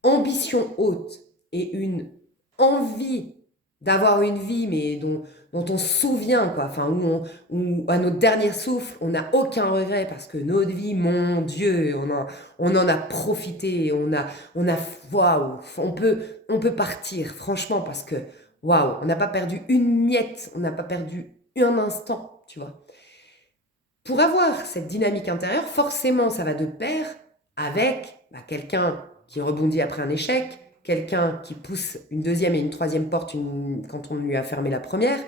ambition haute et une envie d'avoir une vie, mais dont on se souvient, quoi. Enfin, où à notre dernier souffle, on n'a aucun regret parce que notre vie, mon Dieu, on en a profité, waouh, on peut partir, franchement, parce que, waouh, on n'a pas perdu une miette, on n'a pas perdu un instant, tu vois. Pour avoir cette dynamique intérieure, forcément, ça va de pair avec quelqu'un qui rebondit après un échec, quelqu'un qui pousse une deuxième et une troisième porte quand on lui a fermé la première,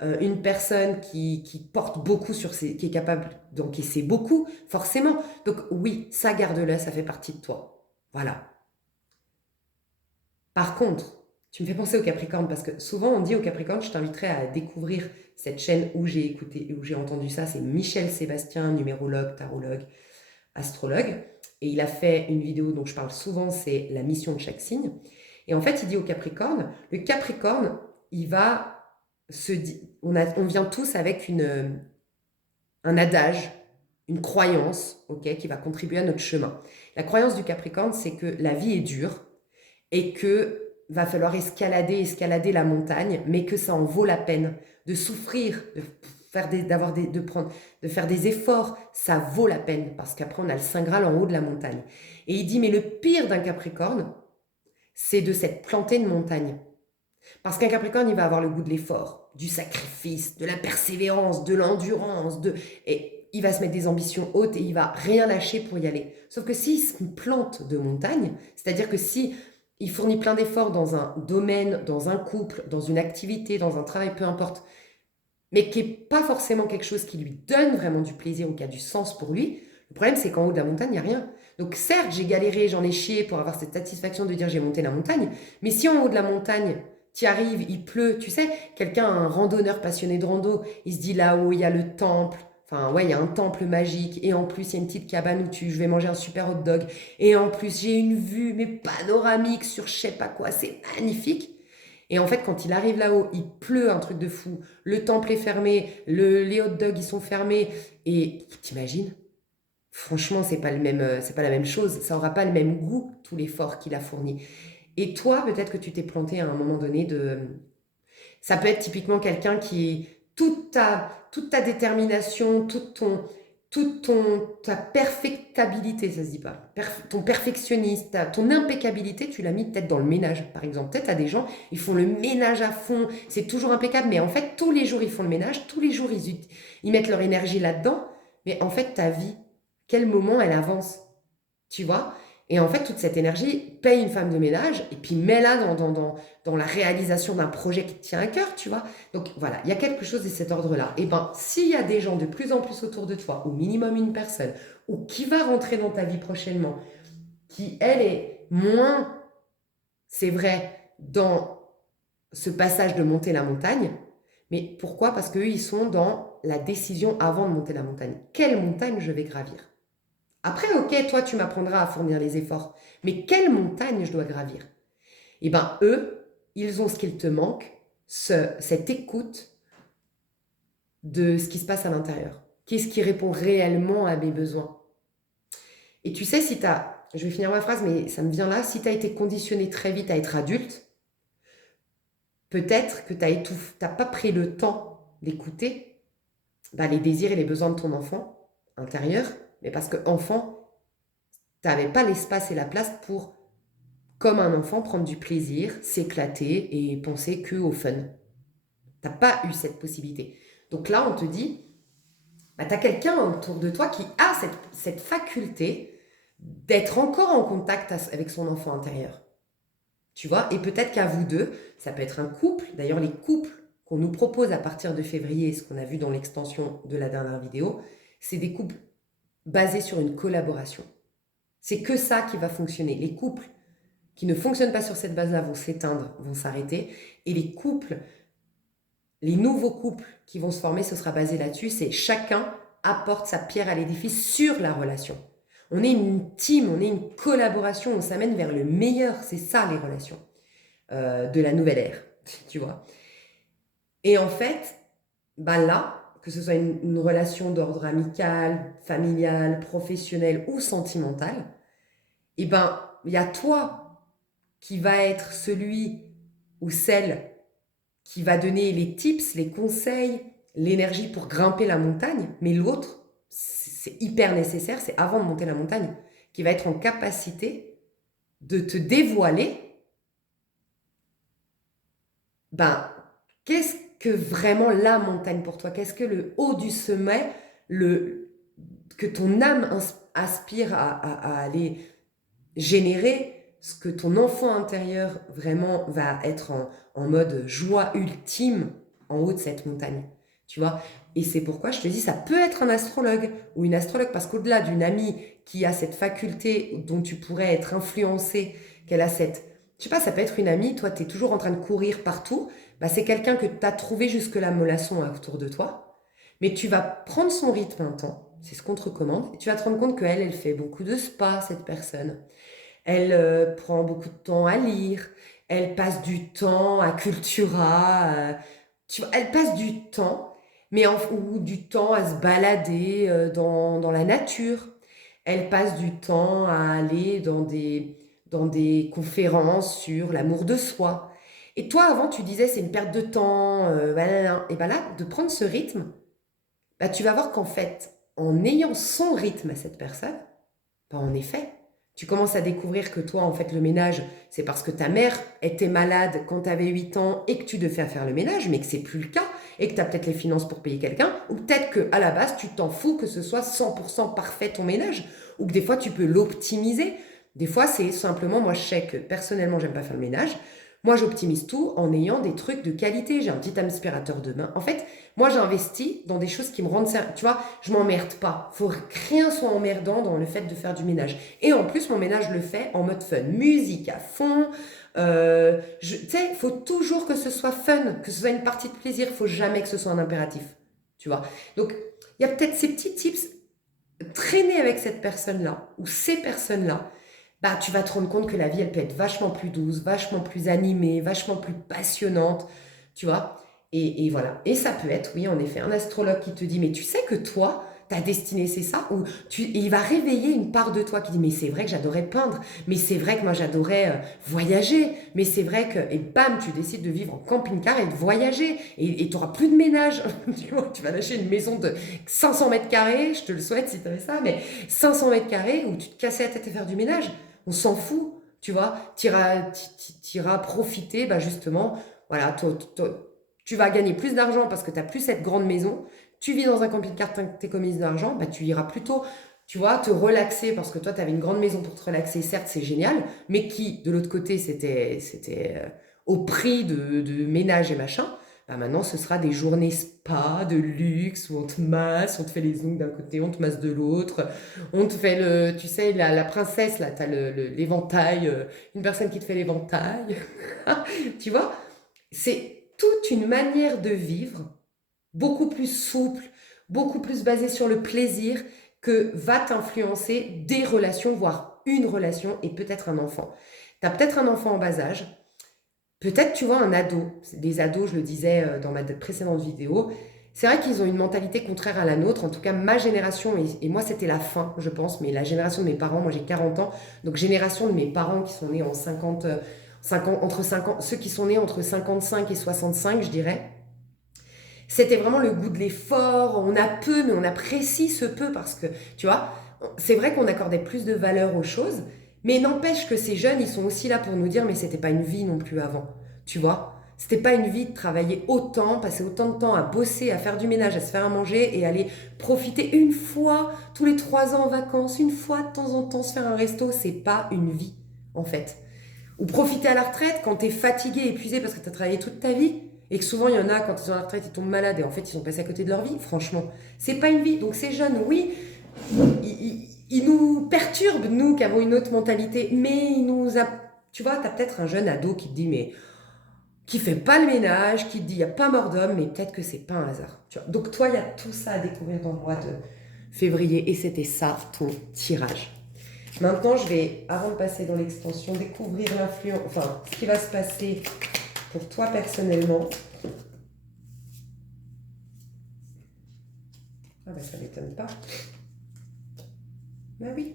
une personne qui porte beaucoup qui est capable d'encaisser beaucoup, forcément. Donc oui, ça garde-le, ça fait partie de toi. Voilà. Par contre, tu me fais penser au Capricorne parce que souvent on dit au Capricorne, je t'inviterai à découvrir cette chaîne où j'ai écouté, où j'ai entendu ça, c'est Michel Sébastien, numérologue, tarologue, astrologue. Et il a fait une vidéo dont je parle souvent, c'est la mission de chaque signe. Et en fait, il dit au Capricorne, le Capricorne, il va on vient tous avec un adage, une croyance, ok, qui va contribuer à notre chemin. La croyance du Capricorne, c'est que la vie est dure et que va falloir escalader la montagne, mais que ça en vaut la peine de souffrir, de faire des efforts, ça vaut la peine parce qu'après on a le Saint Graal en haut de la montagne. Et il dit mais le pire d'un Capricorne, c'est de s'être planté de montagne. Parce qu'un Capricorne, il va avoir le goût de l'effort, du sacrifice, de la persévérance, de l'endurance, et il va se mettre des ambitions hautes et il va rien lâcher pour y aller. Sauf que s'il se plante de montagne, c'est-à-dire que si il fournit plein d'efforts dans un domaine, dans un couple, dans une activité, dans un travail, peu importe, mais qui n'est pas forcément quelque chose qui lui donne vraiment du plaisir ou qui a du sens pour lui, le problème c'est qu'en haut de la montagne, il n'y a rien. Donc certes, j'ai galéré, j'en ai chié pour avoir cette satisfaction de dire j'ai monté la montagne, mais si en haut de la montagne, tu arrives, il pleut, tu sais, quelqu'un, un randonneur passionné de rando, il se dit là-haut, il y a le temple, enfin ouais, il y a un temple magique, et en plus il y a une petite cabane où je vais manger un super hot dog, et en plus j'ai une vue, mais panoramique sur je sais pas quoi, c'est magnifique. Et en fait, quand il arrive là-haut, il pleut un truc de fou. Le temple est fermé, les hot dogs ils sont fermés. Et t'imagines? Franchement, c'est pas la même chose. Ça aura pas le même goût tout l'effort qu'il a fourni. Et toi, peut-être que tu t'es planté à un moment donné ça peut être typiquement quelqu'un qui toute ta détermination, ta perfectabilité, ça se dit pas, ton perfectionnisme, ton impeccabilité, tu l'as mis peut-être dans le ménage, par exemple. Peut-être à des gens, ils font le ménage à fond, c'est toujours impeccable, mais en fait, tous les jours, ils font le ménage, tous les jours, ils mettent leur énergie là-dedans, mais en fait, ta vie, quel moment elle avance, tu vois? Et en fait, toute cette énergie, paye une femme de ménage et puis mets-la dans la réalisation d'un projet qui te tient à cœur, tu vois. Donc voilà, il y a quelque chose de cet ordre-là. Et ben, s'il y a des gens de plus en plus autour de toi, au minimum une personne, ou qui va rentrer dans ta vie prochainement, qui, elle, est moins, c'est vrai, dans ce passage de monter la montagne, mais pourquoi? Parce qu'eux, ils sont dans la décision avant de monter la montagne. Quelle montagne je vais gravir? Après, ok, toi, tu m'apprendras à fournir les efforts, mais quelle montagne je dois gravir? Eh bien, eux, ils ont ce qu'il te manque, cette écoute de ce qui se passe à l'intérieur. Qu'est-ce qui répond réellement à mes besoins? Et tu sais, je vais finir ma phrase, mais ça me vient là, si tu as été conditionné très vite à être adulte, peut-être que tu n'as pas pris le temps d'écouter les désirs et les besoins de ton enfant intérieur, Mais parce que enfant, tu n'avais pas l'espace et la place pour, comme un enfant, prendre du plaisir, s'éclater et penser que au fun. Tu n'as pas eu cette possibilité. Donc là, on te dit, bah, tu as quelqu'un autour de toi qui a cette faculté d'être encore en contact avec son enfant intérieur. Tu vois, et peut-être qu'à vous deux, ça peut être un couple. D'ailleurs, les couples qu'on nous propose à partir de février, ce qu'on a vu dans l'extension de la dernière vidéo, c'est des couples basés sur une collaboration. C'est que ça qui va fonctionner. Les couples qui ne fonctionnent pas sur cette base-là vont s'éteindre, vont s'arrêter. Et les couples, les nouveaux couples qui vont se former, ce sera basé là-dessus. C'est chacun apporte sa pierre à l'édifice sur la relation. On est une team, on est une collaboration, on s'amène vers le meilleur. C'est ça les relations de la nouvelle ère, tu vois. Et en fait, bah là, que ce soit une relation d'ordre amical, familial, professionnel ou sentimental, et ben il y a toi qui va être celui ou celle qui va donner les tips, les conseils, l'énergie pour grimper la montagne, mais l'autre, c'est hyper nécessaire, c'est avant de monter la montagne, qui va être en capacité de te dévoiler, ben, qu'est-ce que vraiment la montagne pour toi? Qu'est-ce que le haut du sommet, que ton âme aspire à aller générer, ce que ton enfant intérieur vraiment va être en mode joie ultime en haut de cette montagne, tu vois. Et c'est pourquoi je te dis, ça peut être un astrologue ou une astrologue, parce qu'au-delà d'une amie qui a cette faculté dont tu pourrais être influencé, qu'elle a cette... Je sais pas, ça peut être une amie, toi, tu es toujours en train de courir partout, bah, c'est quelqu'un que tu as trouvé jusque-là mollasson autour de toi, mais tu vas prendre son rythme un temps, c'est ce qu'on te recommande, et tu vas te rendre compte qu'elle, elle fait beaucoup de spa, cette personne. Elle prend beaucoup de temps à lire, elle passe du temps à Cultura, tu vois, elle passe du temps, ou du temps à se balader dans la nature. Elle passe du temps à aller dans des conférences sur l'amour de soi. Et toi, avant, tu disais c'est une perte de temps, et ben là, de prendre ce rythme, bah, tu vas voir qu'en fait, en ayant son rythme à cette personne, bah, en effet, tu commences à découvrir que toi, en fait, le ménage, c'est parce que ta mère était malade quand tu avais 8 ans et que tu devais faire le ménage, mais que c'est plus le cas et que tu as peut-être les finances pour payer quelqu'un, ou peut-être qu'à la base, tu t'en fous que ce soit 100% parfait ton ménage, ou que des fois, tu peux l'optimiser. Des fois, c'est simplement, moi, je sais que personnellement, j'aime pas faire le ménage. Moi, j'optimise tout en ayant des trucs de qualité. J'ai un petit aspirateur de main. En fait, moi, j'investis dans des choses qui me rendent... Tu vois, je m'emmerde pas. Faut que rien soit emmerdant dans le fait de faire du ménage. Et en plus, mon ménage, je le fais en mode fun. Musique à fond. Tu sais, il faut toujours que ce soit fun, que ce soit une partie de plaisir. Il faut jamais que ce soit un impératif. Tu vois. Donc, il y a peut-être ces petits tips. Traîner avec cette personne-là ou ces personnes-là, bah, tu vas te rendre compte que la vie, elle peut être vachement plus douce, vachement plus animée, vachement plus passionnante, tu vois. Et voilà. Et ça peut être, oui, en effet, un astrologue qui te dit, mais tu sais que toi, ta destinée, c'est ça, ou il va réveiller une part de toi qui dit, mais c'est vrai que j'adorais peindre, mais c'est vrai que moi, j'adorais voyager, mais c'est vrai que, et bam, tu décides de vivre en camping-car et de voyager, et tu n'auras plus de ménage, tu vois, tu vas lâcher une maison de 500 mètres carrés, je te le souhaite si tu avais ça, mais 500 mètres carrés où tu te cassais la tête à faire du ménage. On s'en fout, tu vois. T'iras profiter, bah justement, voilà, tu vas gagner plus d'argent parce que tu n'as plus cette grande maison. Tu vis dans un camping-car, tu économises d'argent, bah tu iras plutôt, tu vois, te relaxer parce que toi, tu avais une grande maison pour te relaxer. Certes, c'est génial, mais qui, de l'autre côté, c'était au prix de ménage et machin. Bah maintenant, ce sera des journées spa, de luxe, où on te masse, on te fait les ongles d'un côté, on te masse de l'autre, on te fait tu sais, la princesse, là, t'as l'éventail, une personne qui te fait l'éventail. Tu vois, c'est toute une manière de vivre, beaucoup plus souple, beaucoup plus basée sur le plaisir, que va t'influencer des relations, voire une relation et peut-être un enfant. Tu as peut-être un enfant en bas âge, peut-être tu vois un ado. Les ados, je le disais dans ma précédente vidéo, c'est vrai qu'ils ont une mentalité contraire à la nôtre. En tout cas, ma génération, et moi c'était la fin, je pense, mais la génération de mes parents, moi j'ai 40 ans, donc génération de mes parents qui sont nés en 50, entre 50, ceux qui sont nés entre 55 et 65, je dirais, c'était vraiment le goût de l'effort. On a peu, mais on apprécie ce peu parce que, tu vois, c'est vrai qu'on accordait plus de valeur aux choses, mais n'empêche que ces jeunes, ils sont aussi là pour nous dire, mais c'était pas une vie non plus avant, tu vois. C'était pas une vie de travailler autant, passer autant de temps à bosser, à faire du ménage, à se faire à manger et aller profiter une fois tous les 3 ans en vacances, une fois de temps en temps se faire un resto, c'est pas une vie en fait. Ou profiter à la retraite quand t'es fatigué, épuisé parce que t'as travaillé toute ta vie et que souvent il y en a quand ils sont à la retraite, ils tombent malades et en fait ils sont passés à côté de leur vie, franchement. C'est pas une vie. Donc ces jeunes, oui, ils nous perturbent, nous qui avons une autre mentalité, mais ils nous a... Tu vois, t'as peut-être un jeune ado qui te dit, mais qui fait pas le ménage, qui te dit, il n'y a pas mort d'homme, mais peut-être que c'est pas un hasard. Tu vois. Donc toi, il y a tout ça à découvrir dans le mois de février, et c'était ça ton tirage. Maintenant, je vais, avant de passer dans l'extension, découvrir l'influence, enfin, ce qui va se passer pour toi personnellement. Ah ben, ça m'étonne pas. Ben oui.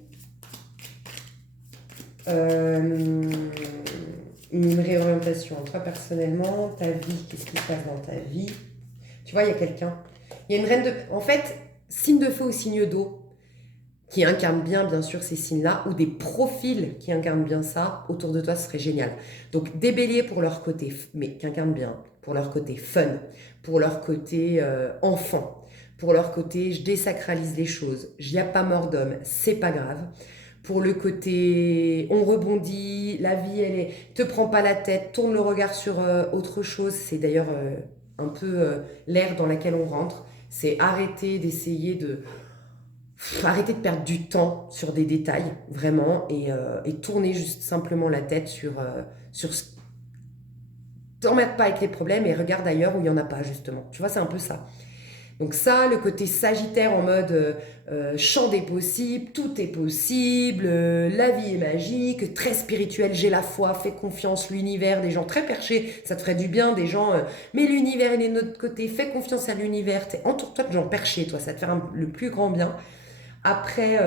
Une réorientation. Toi, personnellement, ta vie, qu'est-ce qui se passe dans ta vie? Tu vois, il y a quelqu'un. Il y a une reine de... En fait, signe de feu ou signe d'eau, qui incarne bien sûr, ces signes-là, ou des profils qui incarnent bien ça, autour de toi, ce serait génial. Donc, des béliers pour leur côté, mais qui incarnent bien, pour leur côté fun, pour leur côté enfant, pour leur côté je désacralise les choses, il n'y a pas mort d'homme, c'est pas grave. Pour le côté on rebondit, la vie elle est, te prends pas la tête, tourne le regard sur autre chose, c'est d'ailleurs un peu l'ère dans laquelle on rentre, c'est arrêter d'essayer de arrêter de perdre du temps sur des détails, vraiment, et tourner juste simplement la tête sur ce... T'emmerdes pas avec les problèmes et regarde ailleurs où il n'y en a pas, justement. Tu vois, c'est un peu ça. Donc ça, le côté sagittaire en mode champ des possibles, tout est possible, la vie est magique, très spirituel, j'ai la foi, fais confiance, l'univers, des gens très perchés, ça te ferait du bien, des gens, mais l'univers il est de notre côté, fais confiance à l'univers, entoure-toi de gens perchés, toi, ça te fait le plus grand bien. Après,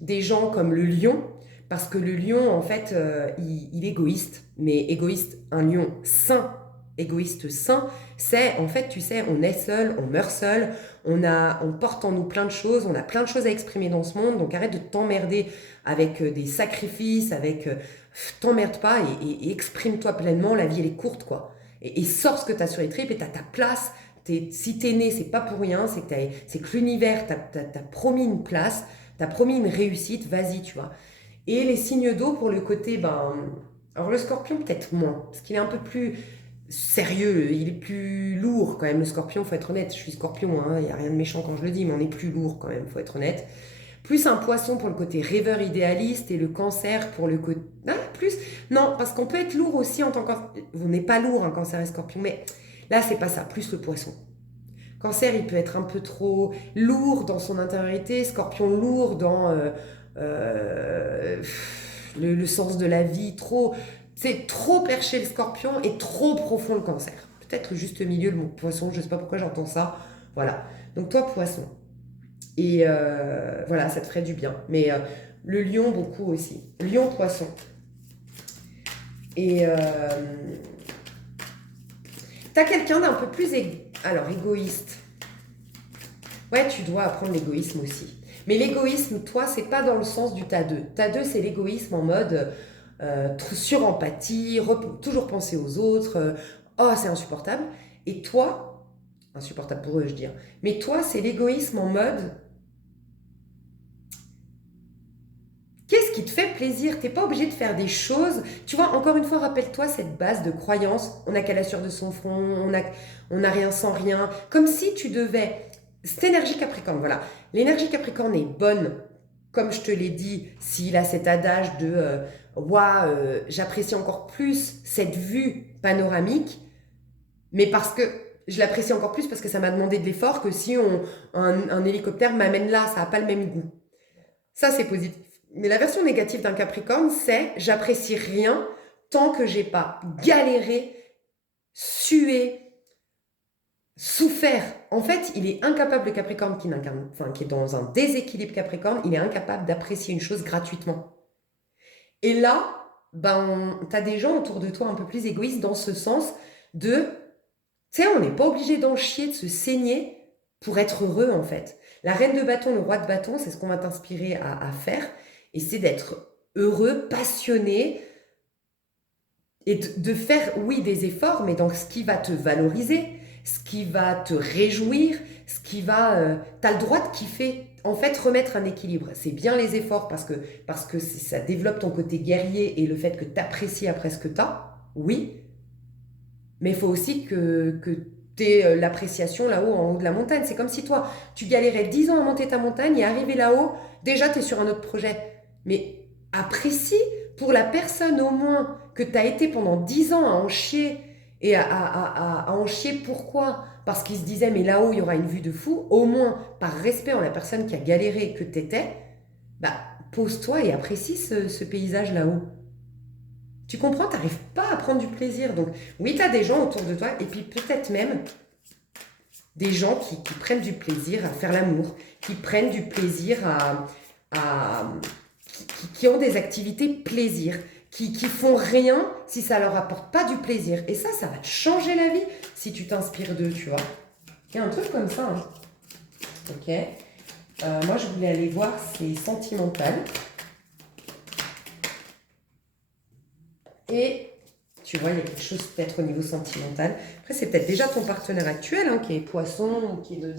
des gens comme le lion, parce que le lion, en fait, il est égoïste, mais égoïste, un lion sain, égoïste sain, c'est, en fait, tu sais, on est seul, on meurt seul, on porte en nous plein de choses, on a plein de choses à exprimer dans ce monde, donc arrête de t'emmerder avec des sacrifices, avec... t'emmerde pas et exprime-toi pleinement, la vie elle est courte, quoi. Et sors ce que tu as sur les tripes et tu as ta place. Si t'es né, c'est pas pour rien, c'est que l'univers t'a promis une place, t'a promis une réussite, vas-y, tu vois. Et les signes d'eau pour le côté, ben, alors le scorpion peut-être moins, parce qu'il est un peu plus sérieux, il est plus lourd quand même, le scorpion, faut être honnête, je suis scorpion, il n'y a rien de méchant quand je le dis, mais on est plus lourd quand même, faut être honnête. Plus un poisson pour le côté rêveur idéaliste et le cancer pour le côté... Ah, plus... Non, parce qu'on peut être lourd aussi en tant que... Vous n'êtes pas lourd, un cancer et scorpion, mais là, c'est pas ça, plus le poisson. Cancer, il peut être un peu trop lourd dans son intériorité, scorpion lourd dans euh, le sens de la vie, trop... C'est trop perché le scorpion et trop profond le cancer. Peut-être le juste milieu, le poisson, je ne sais pas pourquoi j'entends ça. Voilà. Donc toi, poisson. Et voilà, ça te ferait du bien. Mais le lion, beaucoup aussi. Lion, poisson. Et t'as quelqu'un d'un peu plus alors égoïste. Ouais, tu dois apprendre l'égoïsme aussi. Mais l'égoïsme, toi, c'est pas dans le sens du tas 2. Tas 2, c'est l'égoïsme en mode surempathie, toujours penser aux autres. Oh, c'est insupportable. Et toi, insupportable pour eux, je dis. Mais toi, c'est l'égoïsme en mode qu'est-ce qui te fait plaisir? T'es pas obligé de faire des choses. Tu vois, encore une fois, rappelle-toi cette base de croyance. On n'a qu'à la sueur de son front, on a rien sans rien. Comme si tu devais... Cette énergie Capricorne, voilà. L'énergie Capricorne est bonne, comme je te l'ai dit, s'il a cet adage de j'apprécie encore plus cette vue panoramique, mais parce que je l'apprécie encore plus parce que ça m'a demandé de l'effort que si un hélicoptère m'amène là, ça n'a pas le même goût. Ça, c'est positif. Mais la version négative d'un Capricorne, c'est j'apprécie rien tant que j'ai pas galéré, sué, souffert. En fait, il est incapable, le Capricorne qui est dans un déséquilibre Capricorne, il est incapable d'apprécier une chose gratuitement. Et là, ben, t'as des gens autour de toi un peu plus égoïstes dans ce sens de, tu sais, on n'est pas obligé d'en chier, de se saigner pour être heureux en fait. La reine de bâton, le roi de bâton, c'est ce qu'on va t'inspirer à faire. Et c'est d'être heureux, passionné, et de faire, oui, des efforts, mais dans ce qui va te valoriser, ce qui va te réjouir, ce qui va... tu as le droit de kiffer. En fait, remettre un équilibre. C'est bien les efforts parce que ça développe ton côté guerrier et le fait que tu apprécies après ce que tu as, oui. Mais il faut aussi que tu aies l'appréciation là-haut, en haut de la montagne. C'est comme si toi, tu galérais 10 ans à monter ta montagne et arrivé là-haut, déjà, tu es sur un autre projet. Mais apprécie pour la personne au moins que tu as été pendant 10 ans à en chier. Et à en chier pourquoi? Parce qu'il se disait, mais là-haut, il y aura une vue de fou. Au moins, par respect en la personne qui a galéré que tu étais, bah, pose-toi et apprécie ce paysage là-haut. Tu comprends, tu n'arrives pas à prendre du plaisir. Donc, oui, tu as des gens autour de toi, et puis peut-être même des gens qui prennent du plaisir à faire l'amour, qui prennent du plaisir à qui ont des activités plaisir, qui font rien si ça leur apporte pas du plaisir. Et ça va te changer la vie si tu t'inspires d'eux, tu vois. Il y a un truc comme ça. Hein. Ok. Moi, je voulais aller voir, c'est sentimental. Et tu vois, il y a quelque chose peut-être au niveau sentimental. Après, c'est peut-être déjà ton partenaire actuel hein, qui est poisson, qui est de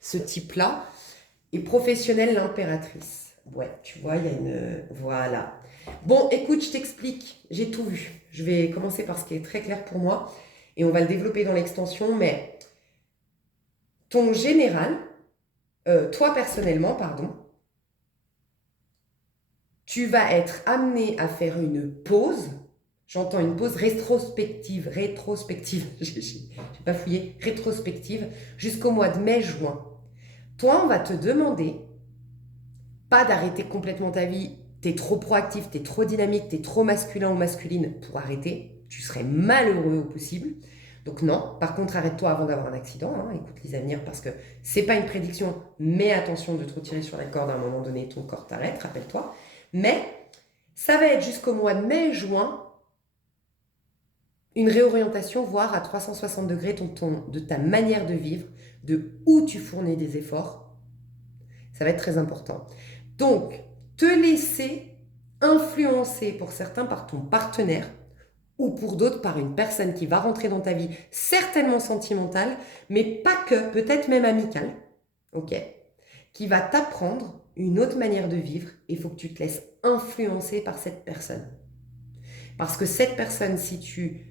ce type-là. Et professionnel, l'impératrice. Ouais, tu vois, il y a une... Voilà. Bon, écoute, je t'explique. J'ai tout vu. Je vais commencer par ce qui est très clair pour moi. Et on va le développer dans l'extension. Mais ton général, toi personnellement, pardon, tu vas être amené à faire une pause. J'entends une pause rétrospective, j'ai pas fouillé, rétrospective, jusqu'au mois de mai-juin. Toi, on va te demander, pas d'arrêter complètement ta vie, t'es trop proactif, t'es trop dynamique, t'es trop masculin ou masculine pour arrêter, tu serais malheureux au possible. Donc non, par contre, arrête-toi avant d'avoir un accident, hein, écoute les avenirs parce que c'est pas une prédiction, mais attention de trop tirer sur la corde à un moment donné, ton corps t'arrête, rappelle-toi. Mais ça va être jusqu'au mois de mai-juin, une réorientation, voire à 360 degrés de ta manière de vivre, de où tu fournis des efforts. Ça va être très important. Donc, te laisser influencer pour certains par ton partenaire ou pour d'autres par une personne qui va rentrer dans ta vie, certainement sentimentale, mais pas que, peut-être même amicale, ok, qui va t'apprendre une autre manière de vivre et il faut que tu te laisses influencer par cette personne. Parce que cette personne, si tu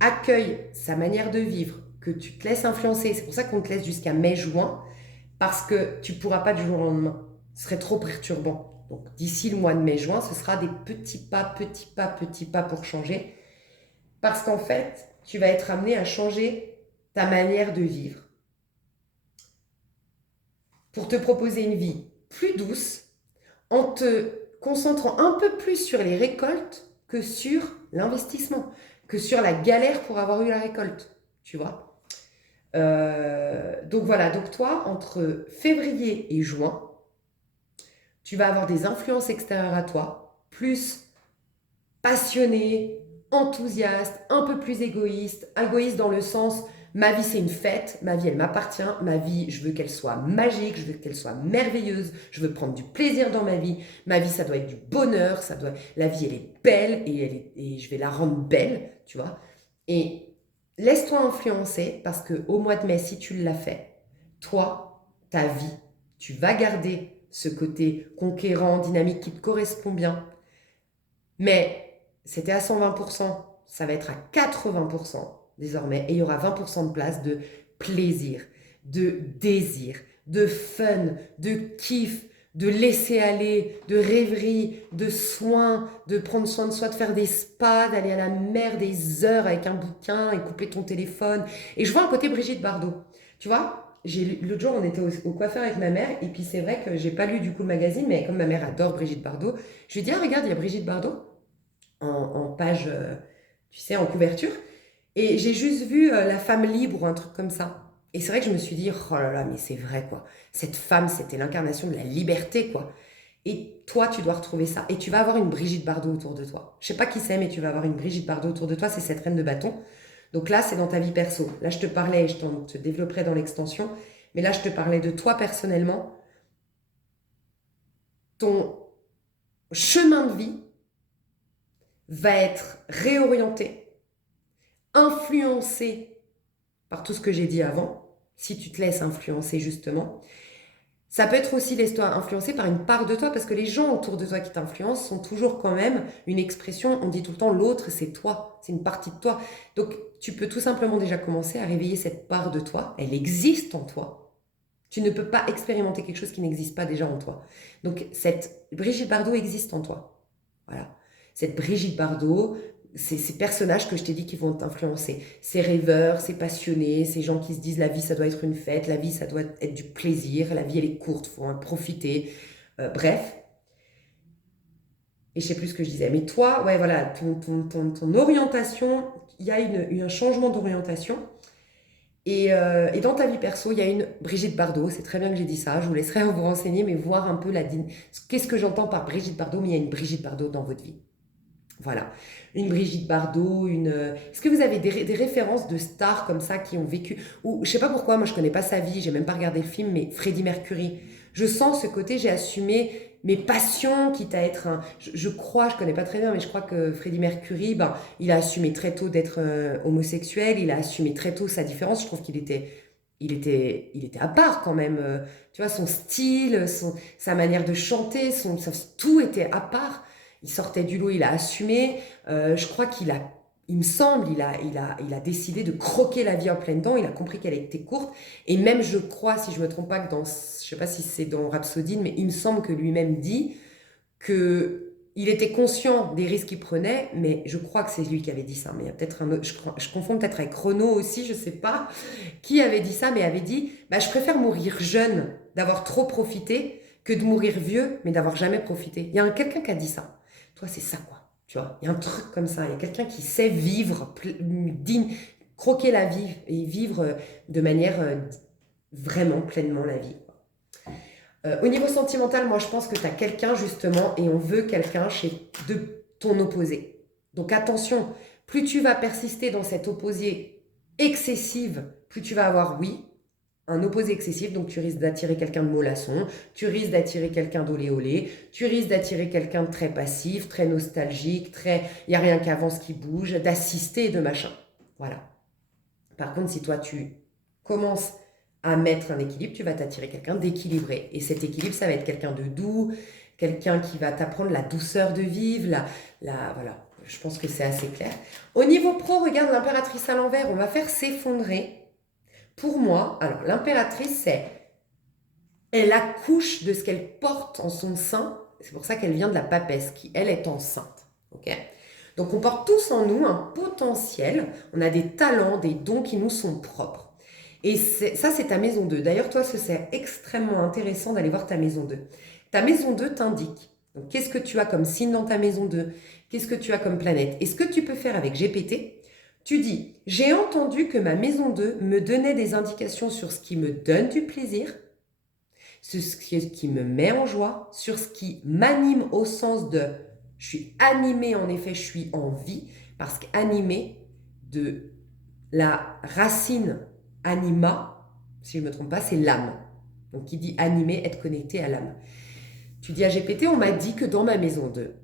accueilles sa manière de vivre, que tu te laisses influencer, c'est pour ça qu'on te laisse jusqu'à mai-juin, parce que tu ne pourras pas du jour au lendemain. Ce serait trop perturbant. Donc d'ici le mois de mai-juin, ce sera des petits pas pour changer. Parce qu'en fait, tu vas être amené à changer ta manière de vivre. Pour te proposer une vie plus douce, en te concentrant un peu plus sur les récoltes que sur l'investissement, que sur la galère pour avoir eu la récolte. Tu vois donc voilà, donc toi, entre février et juin, tu vas avoir des influences extérieures à toi, plus passionné, enthousiaste, un peu plus égoïste. Égoïste dans le sens, ma vie c'est une fête, ma vie elle m'appartient, ma vie je veux qu'elle soit magique, je veux qu'elle soit merveilleuse, je veux prendre du plaisir dans ma vie ça doit être du bonheur, la vie elle est belle et je vais la rendre belle, tu vois. Et laisse-toi influencer parce que au mois de mai, si tu l'as fait, toi, ta vie, tu vas garder ce côté conquérant, dynamique qui te correspond bien. Mais c'était à 120%, ça va être à 80% désormais. Et il y aura 20% de place de plaisir, de désir, de fun, de kiff, de laisser aller, de rêverie, de soins, de prendre soin de soi, de faire des spas, d'aller à la mer des heures avec un bouquin et couper ton téléphone. Et je vois un côté Brigitte Bardot. Tu vois, l'autre jour, on était au coiffeur avec ma mère, et puis c'est vrai que j'ai pas lu du coup le magazine, mais comme ma mère adore Brigitte Bardot, je lui ai dit, ah, regarde, il y a Brigitte Bardot en page, tu sais, en couverture. Et j'ai juste vu La femme libre ou un truc comme ça. Et c'est vrai que je me suis dit, oh là là, mais c'est vrai quoi. Cette femme, c'était l'incarnation de la liberté quoi. Et toi, tu dois retrouver ça. Et tu vas avoir une Brigitte Bardot autour de toi. Je sais pas qui c'est, mais tu vas avoir une Brigitte Bardot autour de toi. C'est cette reine de bâton. Donc là, c'est dans ta vie perso. Là, je te parlais, te développerai dans l'extension. mais là je te parlais de toi personnellement, ton chemin de vie va être réorienté, influencé par tout ce que j'ai dit avant, si tu te laisses influencer justement. Ça peut être aussi l'histoire influencée par une part de toi, parce que les gens autour de toi qui t'influencent sont toujours quand même une expression, on dit tout le temps l'autre c'est toi, c'est une partie de toi. Donc tu peux tout simplement déjà commencer à réveiller cette part de toi, elle existe en toi. Tu ne peux pas expérimenter quelque chose qui n'existe pas déjà en toi. Donc cette Brigitte Bardot existe en toi. Voilà. Cette Brigitte Bardot, ces personnages que je t'ai dit qui vont t'influencer, ces rêveurs, ces passionnés, ces gens qui se disent la vie ça doit être une fête, la vie ça doit être du plaisir, la vie elle est courte, faut en profiter. Bref, et je sais plus ce que je disais. Mais toi, ouais voilà, ton orientation, il y a un changement d'orientation. Et dans ta vie perso, il y a une Brigitte Bardot, c'est très bien que j'ai dit ça, je vous laisserai vous renseigner, mais voir un peu qu'est-ce que j'entends par Brigitte Bardot, mais il y a une Brigitte Bardot dans votre vie. Voilà, une Brigitte Bardot, Est-ce que vous avez des références de stars comme ça qui ont vécu... Ou je sais pas pourquoi, moi je connais pas sa vie, j'ai même pas regardé le film, mais Freddie Mercury. Je sens ce côté, j'ai assumé mes passions, quitte à être un... Je crois, je connais pas très bien, mais je crois que Freddie Mercury, ben, il a assumé très tôt d'être homosexuel, il a assumé très tôt sa différence, je trouve qu'il était à part quand même. Tu vois, son style, sa manière de chanter, tout était à part. Il sortait du lot, il a assumé. Je crois il me semble, il a décidé de croquer la vie en pleine dents. Il a compris qu'elle était courte. Et même, je crois, si je me trompe pas, je sais pas si c'est dans Rhapsody, mais il me semble que lui-même dit que il était conscient des risques qu'il prenait, mais je crois que c'est lui qui avait dit ça. Mais il y a peut-être un autre, je confonds peut-être avec Renaud aussi, je sais pas qui avait dit ça, mais avait dit, bah, je préfère mourir jeune, d'avoir trop profité, que de mourir vieux, mais d'avoir jamais profité. Il y a quelqu'un qui a dit ça. Toi, c'est ça, quoi. Tu vois, il y a un truc comme ça. Il y a quelqu'un qui sait vivre digne, croquer la vie et vivre de manière vraiment pleinement la vie. Au niveau sentimental, moi, je pense que tu as quelqu'un, justement, et on veut quelqu'un de ton opposé. Donc, attention, plus tu vas persister dans cette opposé excessive, plus tu vas avoir, oui, un opposé excessif, donc tu risques d'attirer quelqu'un de mollasson, tu risques d'attirer quelqu'un d'olé olé, tu risques d'attirer quelqu'un de très passif, très nostalgique, il n'y a rien qui avance, qui bouge, d'assister et de machin. Voilà. Par contre, si toi tu commences à mettre un équilibre, tu vas t'attirer quelqu'un d'équilibré. Et cet équilibre, ça va être quelqu'un de doux, quelqu'un qui va t'apprendre la douceur de vivre, voilà. Je pense que c'est assez clair. Au niveau pro, regarde l'impératrice à l'envers, on va faire s'effondrer. Pour moi, alors l'impératrice, elle accouche de ce qu'elle porte en son sein. C'est pour ça qu'elle vient de la papesse, qui elle est enceinte. Ok ? Donc on porte tous en nous un potentiel, on a des talents, des dons qui nous sont propres. Et ça, c'est ta maison 2. D'ailleurs, toi, c'est extrêmement intéressant d'aller voir ta maison 2. Ta maison 2 t'indique. Donc, qu'est-ce que tu as comme signe dans ta maison 2? Qu'est-ce que tu as comme planète? Et ce que tu peux faire avec GPT, tu dis, j'ai entendu que ma maison 2 me donnait des indications sur ce qui me donne du plaisir, sur ce qui me met en joie, sur ce qui m'anime au sens de je suis animée, en effet, je suis en vie, parce qu'animé, de la racine anima, si je ne me trompe pas, c'est l'âme. Donc, qui dit animé, être connecté à l'âme. Tu dis à GPT, on m'a dit que dans ma maison 2,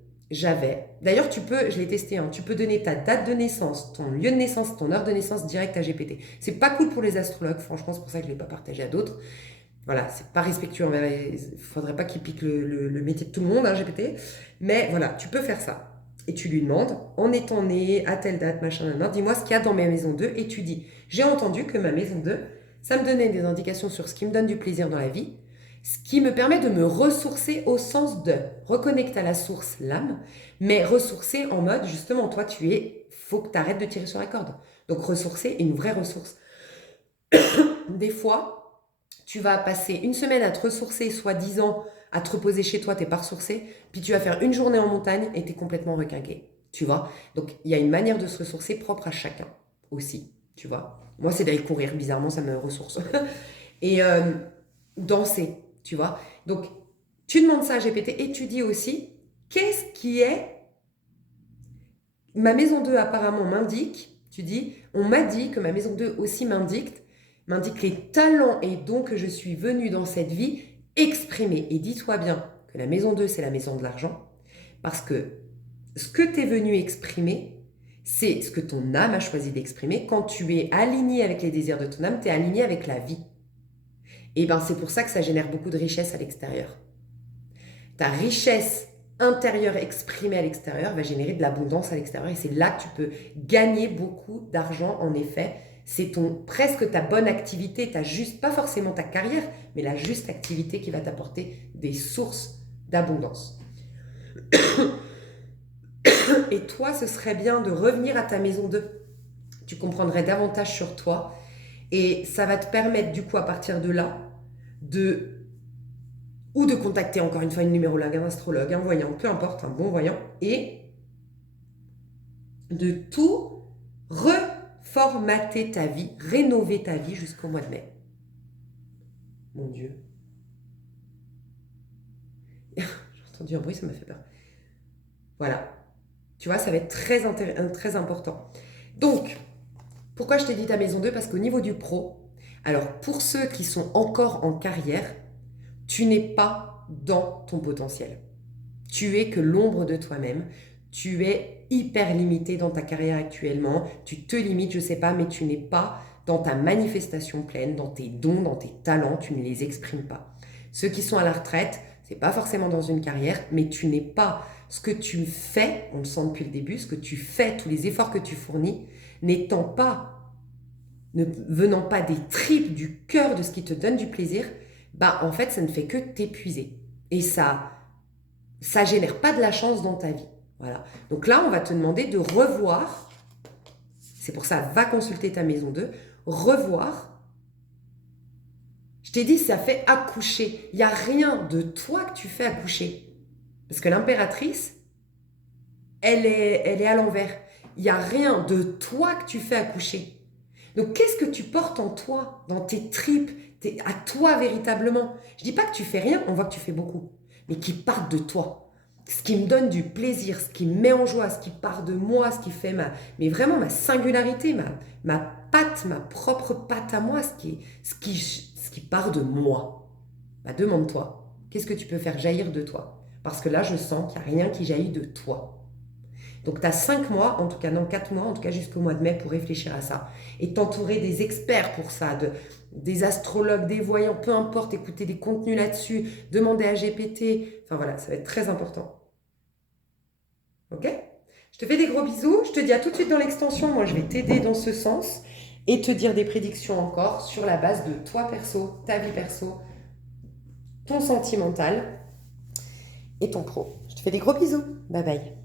d'ailleurs je l'ai testé, hein, tu peux donner ta date de naissance, ton lieu de naissance, ton heure de naissance direct à GPT. C'est pas cool pour les astrologues, franchement, c'est pour ça que je ne l'ai pas partagé à d'autres. Voilà, c'est pas respectueux envers il faudrait pas qu'il pique le métier de tout le monde, hein, GPT. Mais voilà, tu peux faire ça. Et tu lui demandes, en étant né à telle date, machin, dis-moi ce qu'il y a dans ma maison 2. Et tu dis, j'ai entendu que ma maison 2, ça me donnait des indications sur ce qui me donne du plaisir dans la vie, ce qui me permet de me ressourcer au sens de reconnecter à la source, l'âme, mais ressourcer en mode, justement, toi, faut que tu arrêtes de tirer sur la corde. Donc, ressourcer une vraie ressource. Des fois, tu vas passer une semaine à te ressourcer, soi-disant, à te reposer chez toi, t'es pas ressourcé, puis tu vas faire une journée en montagne et t'es complètement requinqué, tu vois. Donc, il y a une manière de se ressourcer propre à chacun aussi, tu vois. Moi, c'est d'aller courir, bizarrement, ça me ressource. Et danser, tu vois. Donc, tu demandes ça à GPT et tu dis aussi, qu'est-ce qui est... Ma maison 2 apparemment m'indique, tu dis, on m'a dit que ma maison 2 aussi m'indique m'indique les talents et dons que je suis venue dans cette vie exprimer. Et dis-toi bien que la maison 2, c'est la maison de l'argent, parce que ce que tu es venu exprimer, c'est ce que ton âme a choisi d'exprimer. Quand tu es aligné avec les désirs de ton âme, tu es aligné avec la vie. Et bien c'est pour ça que ça génère beaucoup de richesse à l'extérieur. Ta richesse intérieure exprimée à l'extérieur va générer de l'abondance à l'extérieur et c'est là que tu peux gagner beaucoup d'argent en effet. C'est presque ta bonne activité, pas forcément ta carrière, mais la juste activité qui va t'apporter des sources d'abondance. Et toi, ce serait bien de revenir à ta maison 2. Tu comprendrais davantage sur toi et ça va te permettre du coup à partir de là de contacter encore une fois une numérologue, un astrologue, un voyant, peu importe, un bon voyant, et de tout reformater ta vie, rénover ta vie jusqu'au mois de mai. Mon Dieu. J'ai entendu un bruit, ça m'a fait peur. Voilà. Tu vois, ça va être très important. Donc, pourquoi je t'ai dit ta maison 2? Parce qu'au niveau du pro, alors pour ceux qui sont encore en carrière, tu n'es pas dans ton potentiel. Tu es que l'ombre de toi-même. Tu es hyper limité dans ta carrière actuellement. Tu te limites, je ne sais pas, mais tu n'es pas dans ta manifestation pleine, dans tes dons, dans tes talents. Tu ne les exprimes pas. Ceux qui sont à la retraite, c'est pas forcément dans une carrière, mais tu n'es pas ce que tu fais, on le sent depuis le début, ce que tu fais, tous les efforts que tu fournis, ne venant pas des tripes, du cœur, de ce qui te donne du plaisir, bah en fait ça ne fait que t'épuiser. Et ça génère pas de la chance dans ta vie. Voilà. Donc là, on va te demander de revoir, c'est pour ça, va consulter ta maison 2, revoir. Je t'ai dit, ça fait accoucher. Il n'y a rien de toi que tu fais accoucher. Parce que l'impératrice, elle est à l'envers. Il n'y a rien de toi que tu fais accoucher. Donc, qu'est-ce que tu portes en toi, dans tes tripes, à toi véritablement? Je ne dis pas que tu fais rien, on voit que tu fais beaucoup, mais qui partent de toi. Ce qui me donne du plaisir, ce qui me met en joie, ce qui part de moi, ce qui fait mais vraiment ma singularité, ma patte, ma propre patte à moi, ce qui part de moi. Bah, demande-toi, qu'est-ce que tu peux faire jaillir de toi? Parce que là, je sens qu'il n'y a rien qui jaillit de toi. Donc, tu as 5 mois, en tout cas, non, 4 mois, en tout cas jusqu'au mois de mai pour réfléchir à ça. Et t'entourer des experts pour ça, des astrologues, des voyants, peu importe, écouter des contenus là-dessus, demander à GPT. Enfin voilà, ça va être très important. Ok? Je te fais des gros bisous. Je te dis à tout de suite dans l'extension. Moi, je vais t'aider dans ce sens et te dire des prédictions encore sur la base de toi perso, ta vie perso, ton sentimental et ton pro. Je te fais des gros bisous. Bye bye.